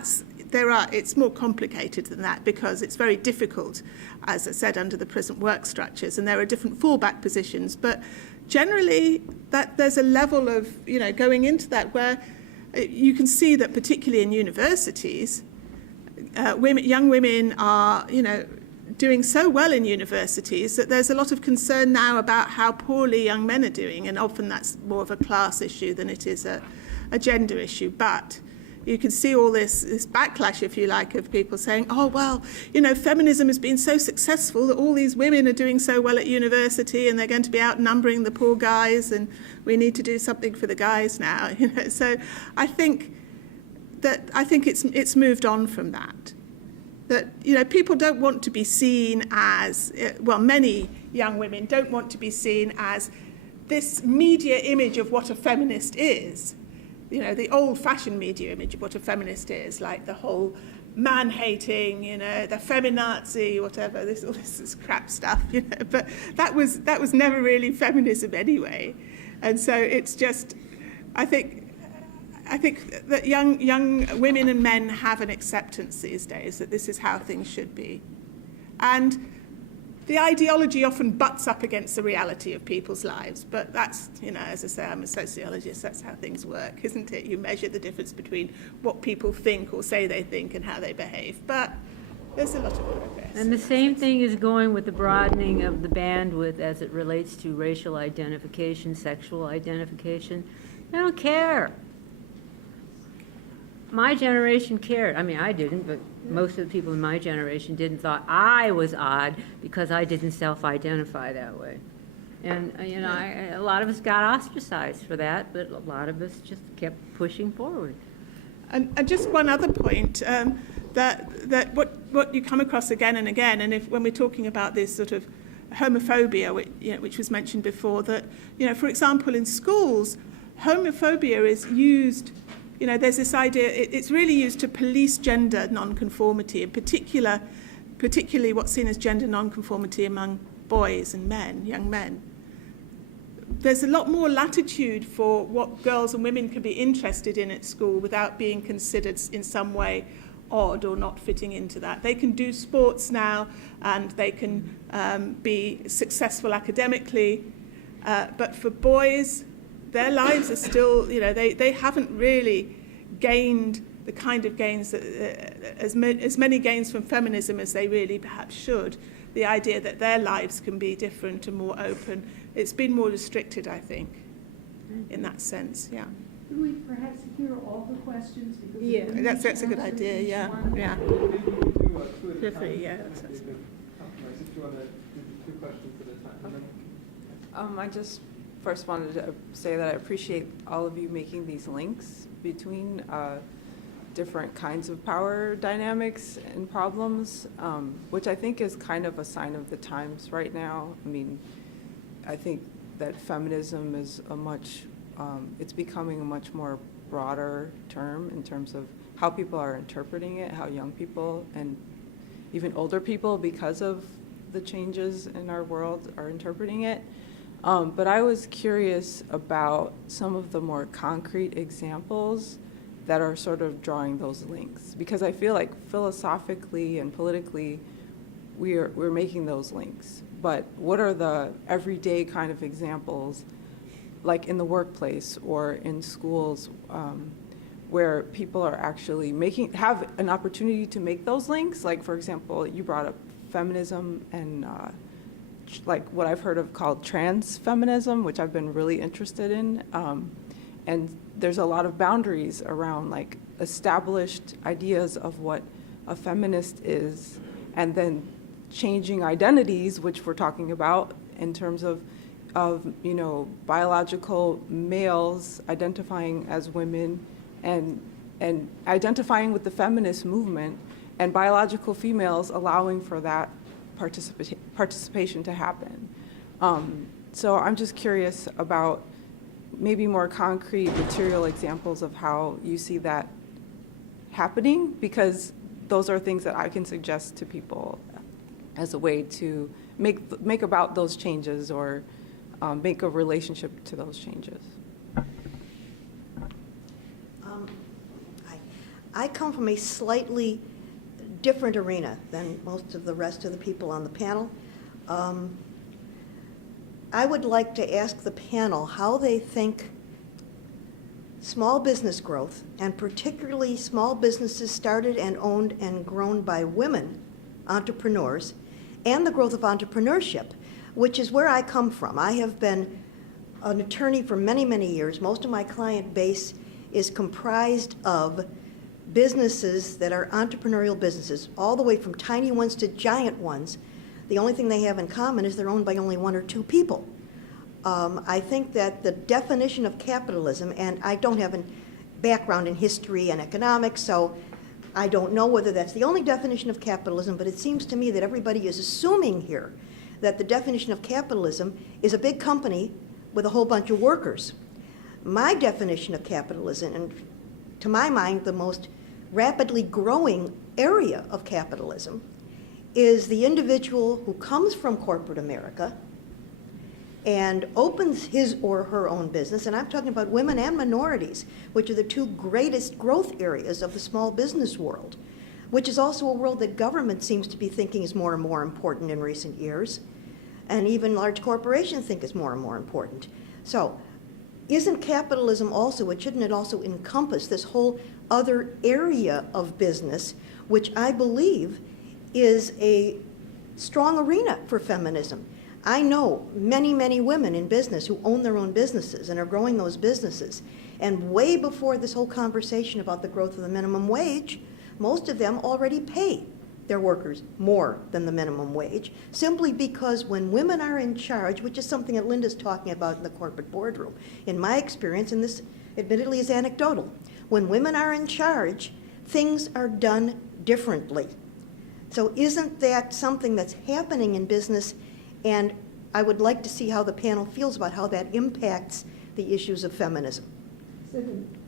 it's more complicated than that because it's very difficult, as I said, under the present work structures, and there are different fallback positions. But generally, that there's a level of going into that where you can see that, particularly in universities, young women are doing so well in universities that there's a lot of concern now about how poorly young men are doing, and often that's more of a class issue than it is a gender issue. But you can see all this backlash, if you like, of people saying, oh, well, feminism has been so successful that all these women are doing so well at university and they're going to be outnumbering the poor guys and we need to do something for the guys now. So I think it's moved on from that. That, people don't want to be seen as, well, many young women don't want to be seen as this media image of what a feminist is. The old-fashioned media image of what a feminist is, like the whole man-hating, the feminazi, whatever, all this is crap stuff, But that was never really feminism anyway. And so it's just, I think that young women and men have an acceptance these days that this is how things should be. And the ideology often butts up against the reality of people's lives, but that's, as I say, I'm a sociologist, that's how things work, isn't it? You measure the difference between what people think or say they think and how they behave. But there's a lot of progress. And the same thing is going with the broadening of the bandwidth as it relates to racial identification, sexual identification. They don't care. My generation cared. I mean, I didn't, but most of the people in my generation didn't, thought I was odd because I didn't self-identify that way. And, a lot of us got ostracized for that, but a lot of us just kept pushing forward. And just one other point, that what you come across again and again, and when we're talking about this sort of homophobia, which was mentioned before, that, for example, in schools, homophobia is used. There's this idea, it's really used to police gender nonconformity, in particularly what's seen as gender nonconformity among boys and men, young men. There's a lot more latitude for what girls and women can be interested in at school without being considered in some way odd or not fitting into that. They can do sports now and they can be successful academically, but for boys, their lives are still, they haven't really gained the kind of gains, as many gains from feminism as they really perhaps should. The idea that their lives can be different and more open. It's been more restricted, I think, in that sense, yeah. Could we perhaps hear all the questions? Because Yeah, that's a good idea, yeah. Yeah. Definitely, yeah. If you want to do 2 questions at a time. I just first wanted to say that I appreciate all of you making these links between different kinds of power dynamics and problems, which I think is kind of a sign of the times right now. I mean, I think that feminism is it's becoming a much more broader term in terms of how people are interpreting it, how young people and even older people, because of the changes in our world, are interpreting it. But I was curious about some of the more concrete examples that are sort of drawing those links, because I feel like philosophically and politically we're making those links. But what are the everyday kind of examples, like in the workplace or in schools, where people are actually have an opportunity to make those links? Like, for example, you brought up feminism and like what I've heard of called trans feminism, which I've been really interested in. And there's a lot of boundaries around like established ideas of what a feminist is, and then changing identities, which we're talking about in terms of biological males identifying as women and identifying with the feminist movement, and biological females allowing for that participation to happen. So I'm just curious about maybe more concrete material examples of how you see that happening, because those are things that I can suggest to people as a way to make about those changes, or make a relationship to those changes. I come from a slightly different arena than most of the rest of the people on the panel. I would like to ask the panel how they think small business growth, and particularly small businesses started and owned and grown by women entrepreneurs, and the growth of entrepreneurship, which is where I come from. I have been an attorney for many, many years. Most of my client base is comprised of businesses that are entrepreneurial businesses, all the way from tiny ones to giant ones, the only thing they have in common is they're owned by only one or two people. I think that the definition of capitalism, and I don't have a background in history and economics, so I don't know whether that's the only definition of capitalism, but it seems to me that everybody is assuming here that the definition of capitalism is a big company with a whole bunch of workers. My definition of capitalism, and to my mind, the most rapidly growing area of capitalism, is the individual who comes from corporate America and opens his or her own business, and I'm talking about women and minorities, which are the two greatest growth areas of the small business world, which is also a world that government seems to be thinking is more and more important in recent years, and even large corporations think is more and more important. So, isn't capitalism also, shouldn't it also encompass this whole other area of business, which I believe is a strong arena for feminism? I know many, many women in business who own their own businesses and are growing those businesses. And way before this whole conversation about the growth of the minimum wage, most of them already pay their workers more than the minimum wage, simply because when women are in charge, which is something that Linda's talking about in the corporate boardroom, in my experience, and this admittedly is anecdotal, when women are in charge, things are done differently. So isn't that something that's happening in business? And I would like to see how the panel feels about how that impacts the issues of feminism. So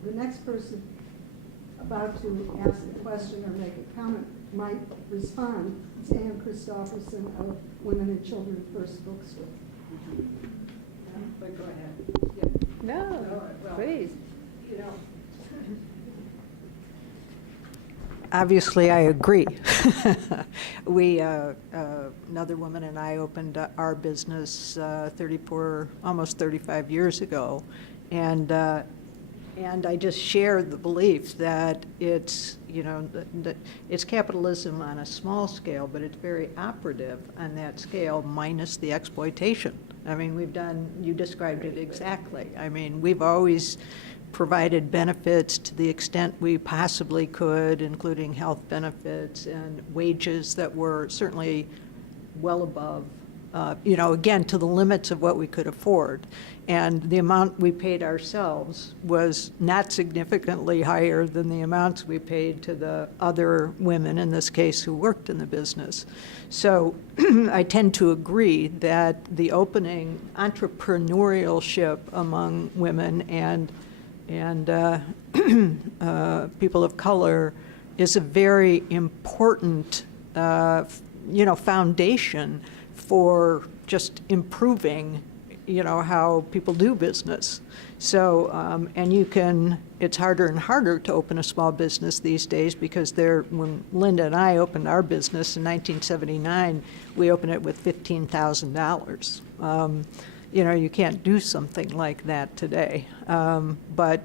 the next person about to ask a question or make a comment might respond. It's Ann Christopherson of Women and Children First Bookstore. But go ahead. Yeah. No, please. You know, obviously, I agree. We, another woman and I opened our business almost 35 years ago, and I just share the belief that it's, that it's capitalism on a small scale, but it's very operative on that scale minus the exploitation. I mean, you described it exactly. I mean, we've always provided benefits to the extent we possibly could, including health benefits and wages that were certainly well above, again, to the limits of what we could afford. And the amount we paid ourselves was not significantly higher than the amounts we paid to the other women, in this case, who worked in the business. So I tend to agree that the opening entrepreneurship among women and people of color is a very important, foundation for just improving, how people do business. So, it's harder and harder to open a small business these days because when Linda and I opened our business in 1979, we opened it with $15,000. You can't do something like that today. But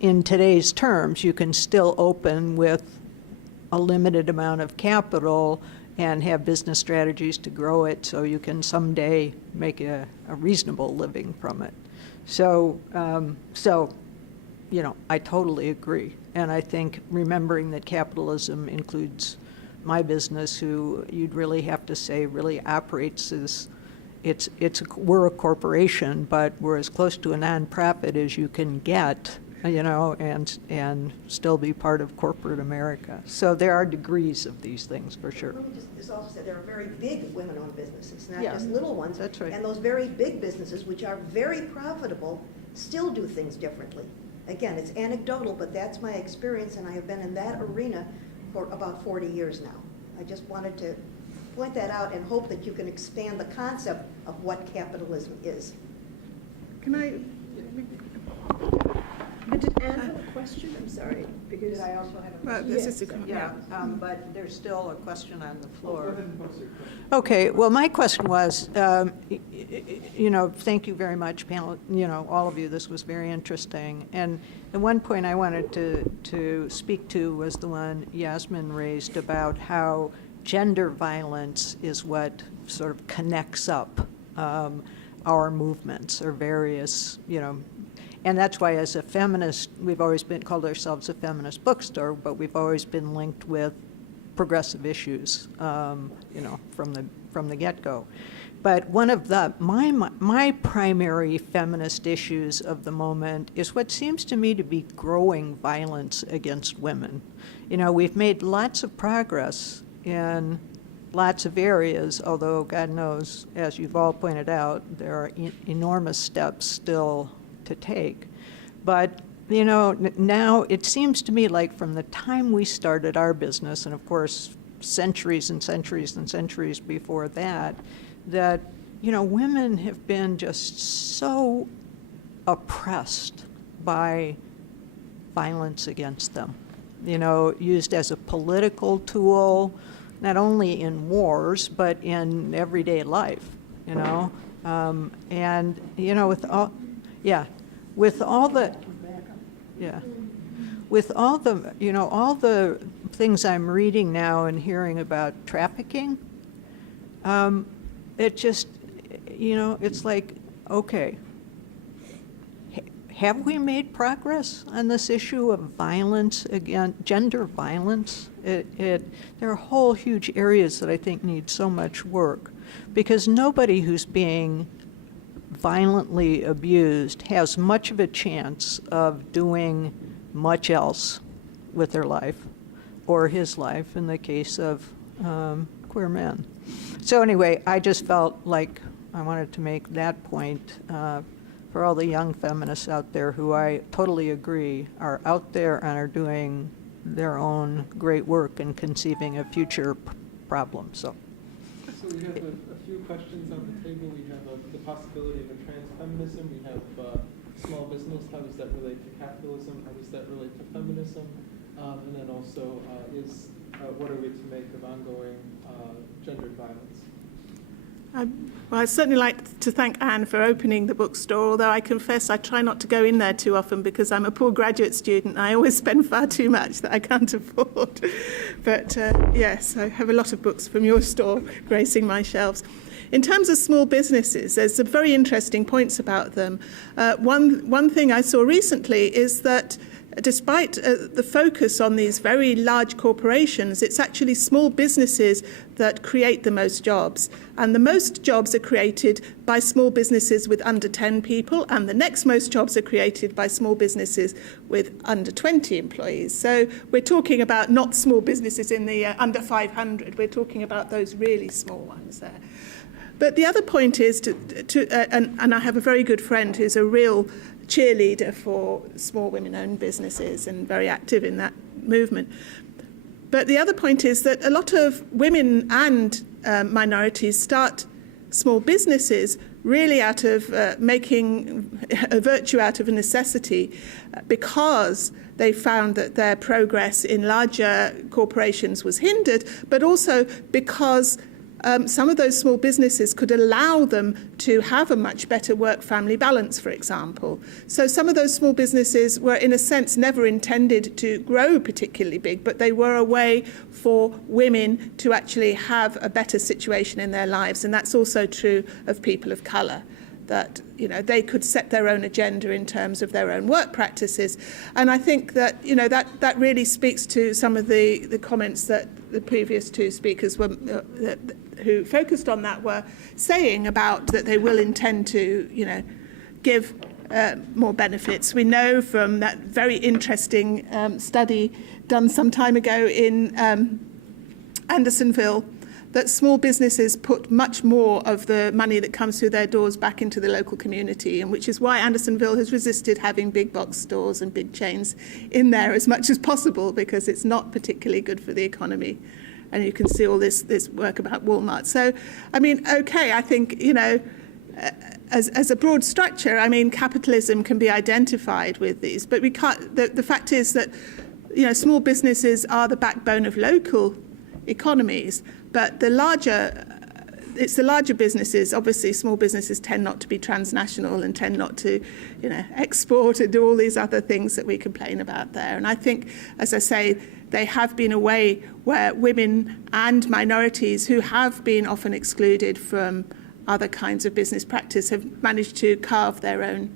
in today's terms, you can still open with a limited amount of capital and have business strategies to grow it so you can someday make a reasonable living from it. So, I totally agree. And I think remembering that capitalism includes my business, who you'd really have to say really operates as, we're a corporation, but we're as close to a nonprofit as you can get, and still be part of corporate America. So there are degrees of these things, for sure. Let me just also say there are very big women-owned businesses, not Yeah. just little ones. That's right. And those very big businesses, which are very profitable, still do things differently. Again, it's anecdotal, but that's my experience, and I have been in that arena for about 40 years now. I just wanted to point that out and hope that you can expand the concept of what capitalism is. Can I? But did Anne have a question? I'm sorry, because Did I also have a Well, question? this is a, Yeah, but there's still a question on the floor. Okay, well, my question was, thank you very much, panel, all of you, this was very interesting. And the one point I wanted to speak to was the one Yasmin raised about how gender violence is what sort of connects up our movements or various, And that's why as a feminist, we've always been called ourselves a feminist bookstore, but we've always been linked with progressive issues, from the get-go. But one of my primary feminist issues of the moment is what seems to me to be growing violence against women. We've made lots of progress in lots of areas, although God knows, as you've all pointed out, there are enormous steps still to take. But now it seems to me like from the time we started our business, and of course centuries and centuries and centuries before that women have been just so oppressed by violence against them, used as a political tool, not only in wars, but in everyday life, with all the things I'm reading now and hearing about trafficking, it just, it's like, okay, have we made progress on this issue of violence against gender violence? There are whole huge areas that I think need so much work, because nobody who's being violently abused has much of a chance of doing much else with their life, or his life in the case of queer men. So anyway, I just felt like I wanted to make that point for all the young feminists out there who I totally agree are out there and are doing their own great work in conceiving a future problem. So we have a few questions on the table. We have the possibility of a trans feminism. We have small business. How does that relate to capitalism? How does that relate to feminism? And then also what are we to make of ongoing gendered violence? Well, I'd certainly like to thank Anne for opening the bookstore, although I confess I try not to go in there too often because I'm a poor graduate student and I always spend far too much that I can't afford. But yes, I have a lot of books from your store gracing my shelves. In terms of small businesses, there's some very interesting points about them. One thing I saw recently is that despite the focus on these very large corporations, it's actually small businesses that create the most jobs. And the most jobs are created by small businesses with under 10 people, and the next most jobs are created by small businesses with under 20 employees. So we're talking about not small businesses in the under 500, we're talking about those really small ones there. But the other point is, and I have a very good friend who's a real cheerleader for small women-owned businesses and very active in that movement. But the other point is that a lot of women and minorities start small businesses really out of making a virtue out of a necessity because they found that their progress in larger corporations was hindered, but also because some of those small businesses could allow them to have a much better work-family balance, for example. So some of those small businesses were, in a sense, never intended to grow particularly big, but they were a way for women to actually have a better situation in their lives. And that's also true of people of colour, that they could set their own agenda in terms of their own work practices. And I think that that really speaks to some of the comments that the previous two speakers were who focused on that were saying about that they will intend to give more benefits. We know from that very interesting study done some time ago in Andersonville that small businesses put much more of the money that comes through their doors back into the local community, and which is why Andersonville has resisted having big box stores and big chains in there as much as possible, because it's not particularly good for the economy. And you can see all this work about Walmart. So, I mean, okay, I think, as a broad structure, I mean, capitalism can be identified with these, but we can't. The fact is that, small businesses are the backbone of local economies, but it's the larger businesses. Obviously, small businesses tend not to be transnational and tend not to, export and do all these other things that we complain about there. And I think, as I say, they have been a way where women and minorities who have been often excluded from other kinds of business practice have managed to carve their own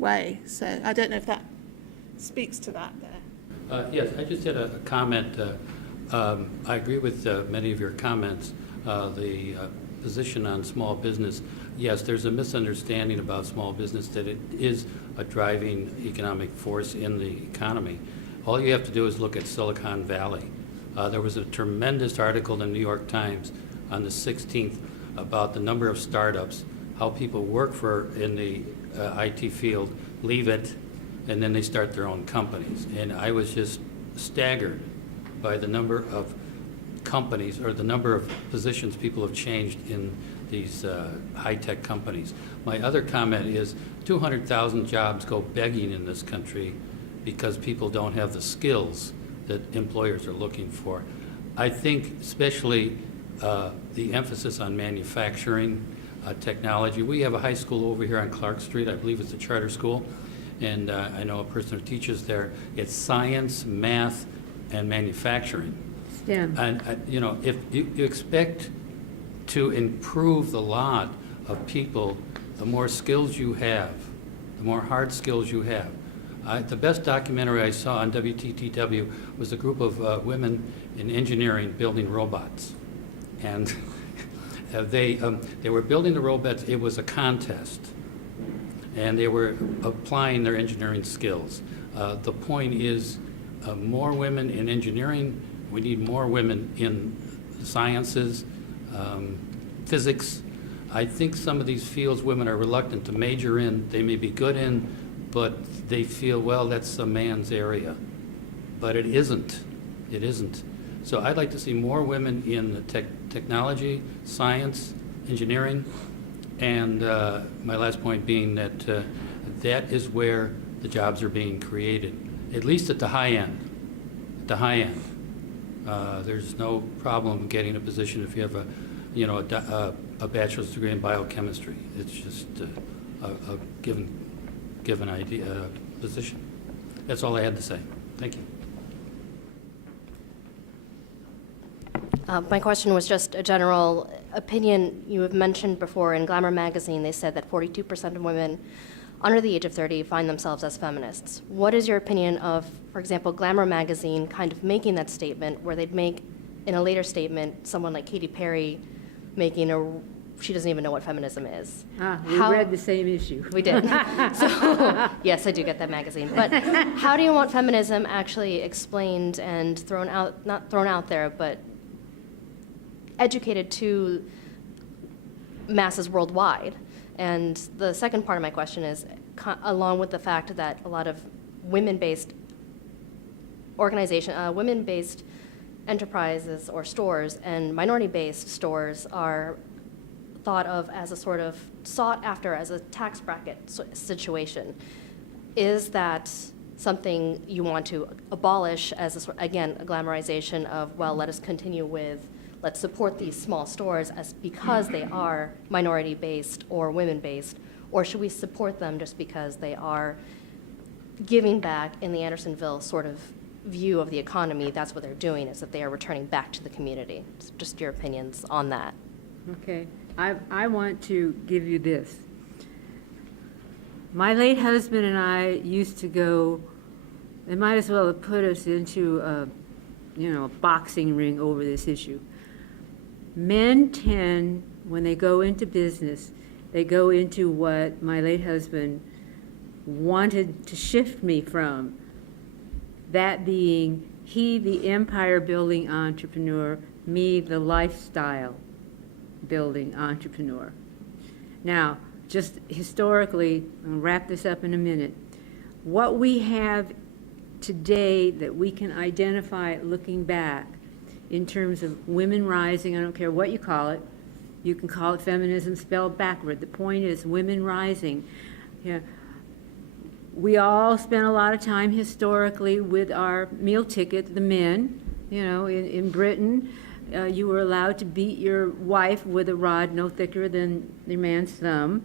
way. So I don't know if that speaks to that there. Yes, I just had a comment. I agree with many of your comments. The position on small business, yes, there's a misunderstanding about small business that it is a driving economic force in the economy. All you have to do is look at Silicon Valley. There was a tremendous article in the New York Times on the 16th about the number of startups, how people work in the IT field, leave it, and then they start their own companies. And I was just staggered by the number of companies or the number of positions people have changed in these high-tech companies. My other comment is 200,000 jobs go begging in this country because people don't have the skills that employers are looking for. I think especially the emphasis on manufacturing, technology. We have a high school over here on Clark Street. I believe it's a charter school, and I know a person who teaches there. It's science, math, and manufacturing. STEM. And, if you expect to improve the lot of people, the more skills you have, the more hard skills you have. The best documentary I saw on WTTW was a group of women in engineering building robots. And they were building the robots. It was a contest. And they were applying their engineering skills. The point is more women in engineering. We need more women in sciences, physics. I think some of these fields women are reluctant to major in. They may be good in, but they feel, well, that's a man's area. But it isn't. It isn't. So I'd like to see more women in the technology, science, engineering, and my last point being that that is where the jobs are being created, at least at the high end. At the high end. There's no problem getting a position if you have a bachelor's degree in biochemistry. It's just a given idea position. That's all I had to say. Thank you. My question was just a general opinion. You have mentioned before in Glamour magazine, they said that 42% of women under the age of 30 find themselves as feminists. What is your opinion of, for example, Glamour magazine kind of making that statement where they'd make, in a later statement, someone like Katy Perry making she doesn't even know what feminism is. We read the same issue. We did. So, yes, I do get that magazine. But how do you want feminism actually explained and not thrown out there, but educated to masses worldwide? And the second part of my question is, along with the fact that a lot of women-based women-based enterprises or stores and minority-based stores are thought of as a sort of sought after as a tax bracket situation. Is that something you want to abolish as, again, a glamorization of, well, let us continue with, let's support these small stores because they are minority-based or women-based, or should we support them just because they are giving back in the Andersonville sort of view of the economy? That's what they're doing, is that they are returning back to the community. Just your opinions on that. Okay. I want to give you this. My late husband and I used to go, they might as well have put us into a boxing ring over this issue. Men tend, when they go into business, they go into what my late husband wanted to shift me from, that being he, the empire-building entrepreneur, me, the lifestyle-building entrepreneur. Now, just historically, I'll wrap this up in a minute. What we have today that we can identify looking back in terms of women rising, I don't care what you call it can call it feminism spelled backward. The point is women rising. Yeah. We all spent a lot of time historically with our meal ticket, the men. In Britain, you were allowed to beat your wife with a rod no thicker than your man's thumb.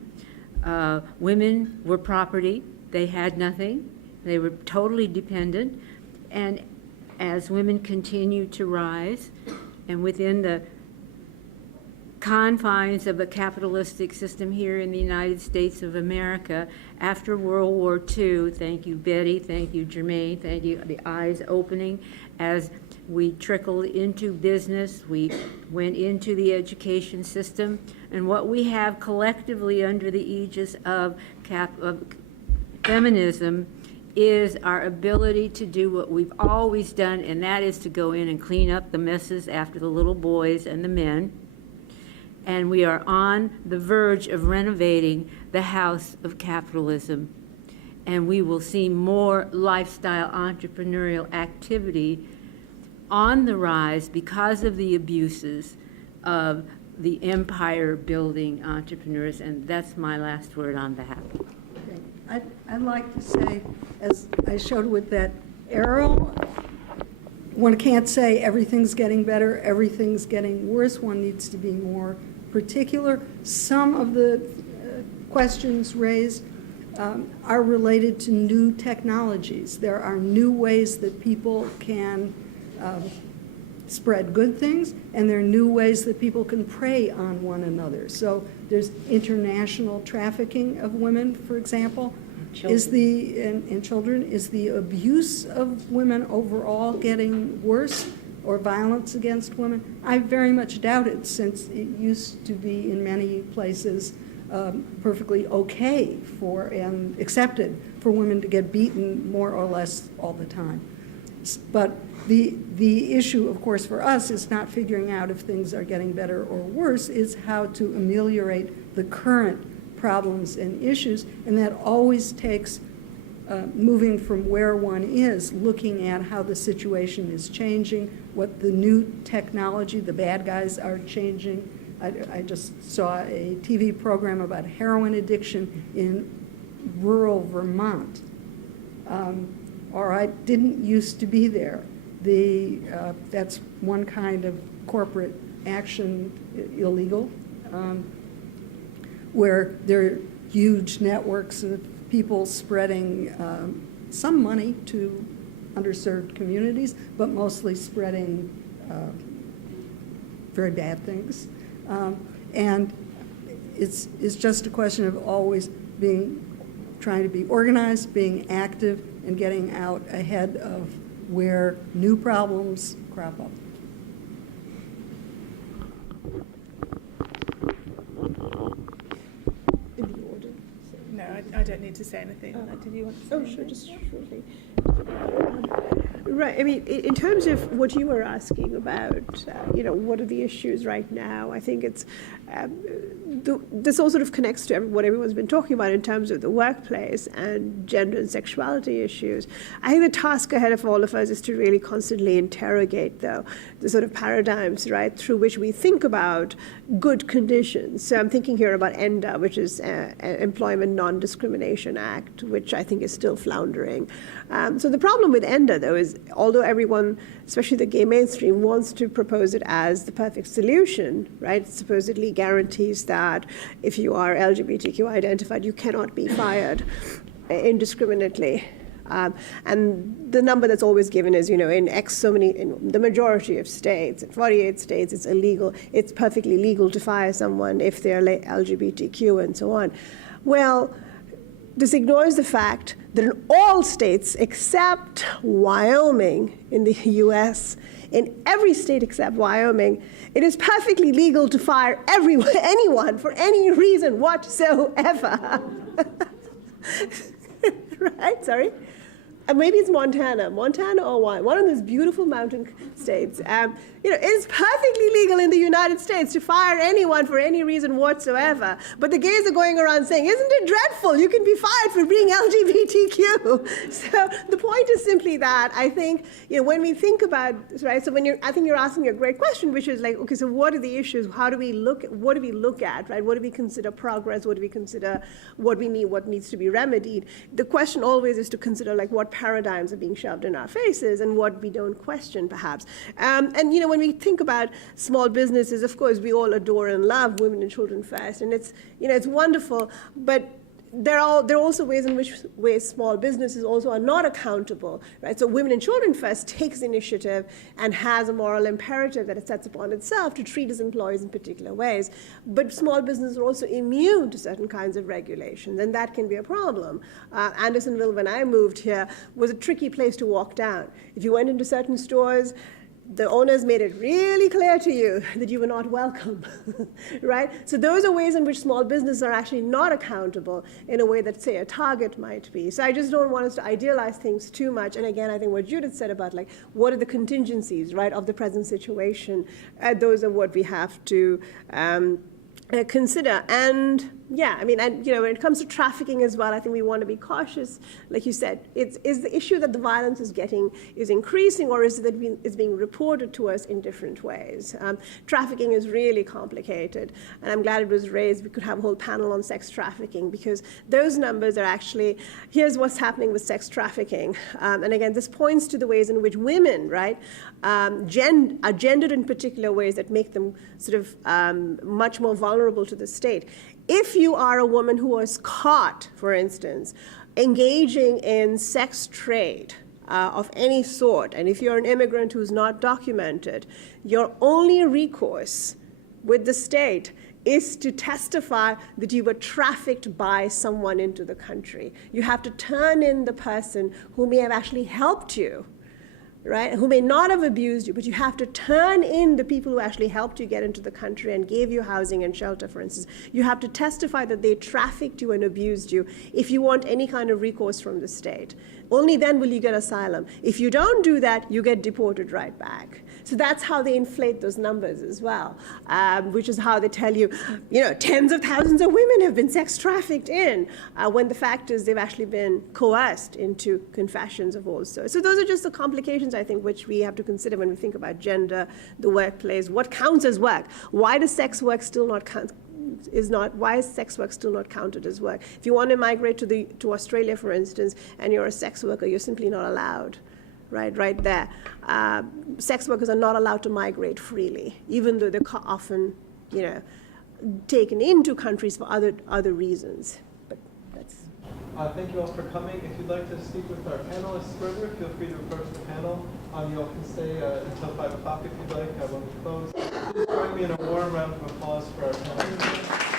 Women were property. They had nothing. They were totally dependent. And as women continued to rise, and within the confines of a capitalistic system here in the United States of America after World War II. Thank you, Betty. Thank you, Jermaine. Thank you. The eyes opening as we trickled into business. We went into the education system. And what we have collectively under the aegis of feminism is our ability to do what we've always done, and that is to go in and clean up the messes after the little boys and the men. And we are on the verge of renovating the house of capitalism. And we will see more lifestyle entrepreneurial activity on the rise because of the abuses of the empire-building entrepreneurs. And that's my last word on that. I'd like to say, as I showed with that arrow, one can't say everything's getting better, everything's getting worse. One needs to be more particular. Some of the questions raised are related to new technologies. There are new ways that people can spread good things, and there are new ways that people can prey on one another. So there's international trafficking of women, for example. In children, is the abuse of women overall getting worse, or violence against women? I very much doubt it, since it used to be in many places perfectly okay for and accepted for women to get beaten more or less all the time. But the issue, of course, for us is not figuring out if things are getting better or worse, is how to ameliorate the current problems and issues, and that always takes moving from where one is, looking at how the situation is changing, what the new technology, the bad guys are changing. I just saw a TV program about heroin addiction in rural Vermont. All right, didn't used to be there. That's one kind of corporate action illegal, where there are huge networks of people spreading some money to underserved communities, but mostly spreading very bad things. And it's just a question of always trying to be organized, being active, and getting out ahead of where new problems crop up. No, I don't need to say anything on that. Did you want to say anything? Sure, just shortly. Right, I mean, in terms of what you were asking about, what are the issues right now, I think it's, this all sort of connects to what everyone's been talking about in terms of the workplace and gender and sexuality issues. I think the task ahead of all of us is to really constantly interrogate, though, the sort of paradigms, right, through which we think about good conditions. So I'm thinking here about ENDA, which is Employment Non-Discrimination Act, which I think is still floundering. So the problem with ENDA, though, is although everyone, especially the gay mainstream, wants to propose it as the perfect solution, right? It supposedly guarantees that if you are LGBTQ identified, you cannot be fired indiscriminately. And the number that's always given is, in in the majority of states, in 48 states, it's illegal. It's perfectly legal to fire someone if they're LGBTQ and so on. Well, this ignores the fact that in all states except Wyoming in the US, in every state except Wyoming, it is perfectly legal to fire anyone for any reason whatsoever. Right? Sorry? Maybe it's Montana or one of those beautiful mountain states. It is perfectly legal in the United States to fire anyone for any reason whatsoever. But the gays are going around saying, isn't it dreadful? You can be fired for being LGBTQ. So the point is simply that I think, when we think about, right, so I think you're asking a great question, which is like, okay, so what are the issues? What do we look at, right? What do we consider progress? What do we consider what we need, what needs to be remedied? The question always is to consider like what paradigms are being shoved in our faces and what we don't question, perhaps. And when we think about small businesses, of course, we all adore and love Women and Children First, and it's wonderful. But there are also ways in which small businesses also are not accountable, right? So Women and Children First takes initiative and has a moral imperative that it sets upon itself to treat its employees in particular ways. But small businesses are also immune to certain kinds of regulations, and that can be a problem. Andersonville, when I moved here, was a tricky place to walk down. If you went into certain stores, the owners made it really clear to you that you were not welcome, right? So those are ways in which small businesses are actually not accountable in a way that, say, a Target might be. So I just don't want us to idealize things too much. And again, I think what Judith said about, like, what are the contingencies, right, of the present situation, those are what we have to consider. And yeah, I mean, and when it comes to trafficking as well, I think we want to be cautious. Like you said, is the issue that the violence is increasing, or is it that it's being reported to us in different ways? Trafficking is really complicated, and I'm glad it was raised. We could have a whole panel on sex trafficking, because those numbers are actually, here's what's happening with sex trafficking. And again, this points to the ways in which women, right, are gendered in particular ways that make them sort of much more vulnerable to the state. If you are a woman who was caught, for instance, engaging in sex trade of any sort, and if you're an immigrant who's not documented, your only recourse with the state is to testify that you were trafficked by someone into the country. You have to turn in the person who may have actually helped you, right, who may not have abused you, but you have to turn in the people who actually helped you get into the country and gave you housing and shelter, for instance. You have to testify that they trafficked you and abused you if you want any kind of recourse from the state. Only then will you get asylum. If you don't do that, you get deported right back. So that's how they inflate those numbers as well, which is how they tell you, tens of thousands of women have been sex trafficked in, when the fact is they've actually been coerced into confessions of all sorts. So those are just the complications, I think, which we have to consider when we think about gender, the workplace, what counts as work. Why does sex work still not count? Why is sex work still not counted as work? If you want to migrate to Australia, for instance, and you're a sex worker, you're simply not allowed. Right there. Sex workers are not allowed to migrate freely, even though they're often, taken into countries for other reasons. But that's. Thank you all for coming. If you'd like to speak with our panelists further, feel free to approach the panel. You all can stay until 5 o'clock if you'd like when we close. Please join me in a warm round of applause for our panelists.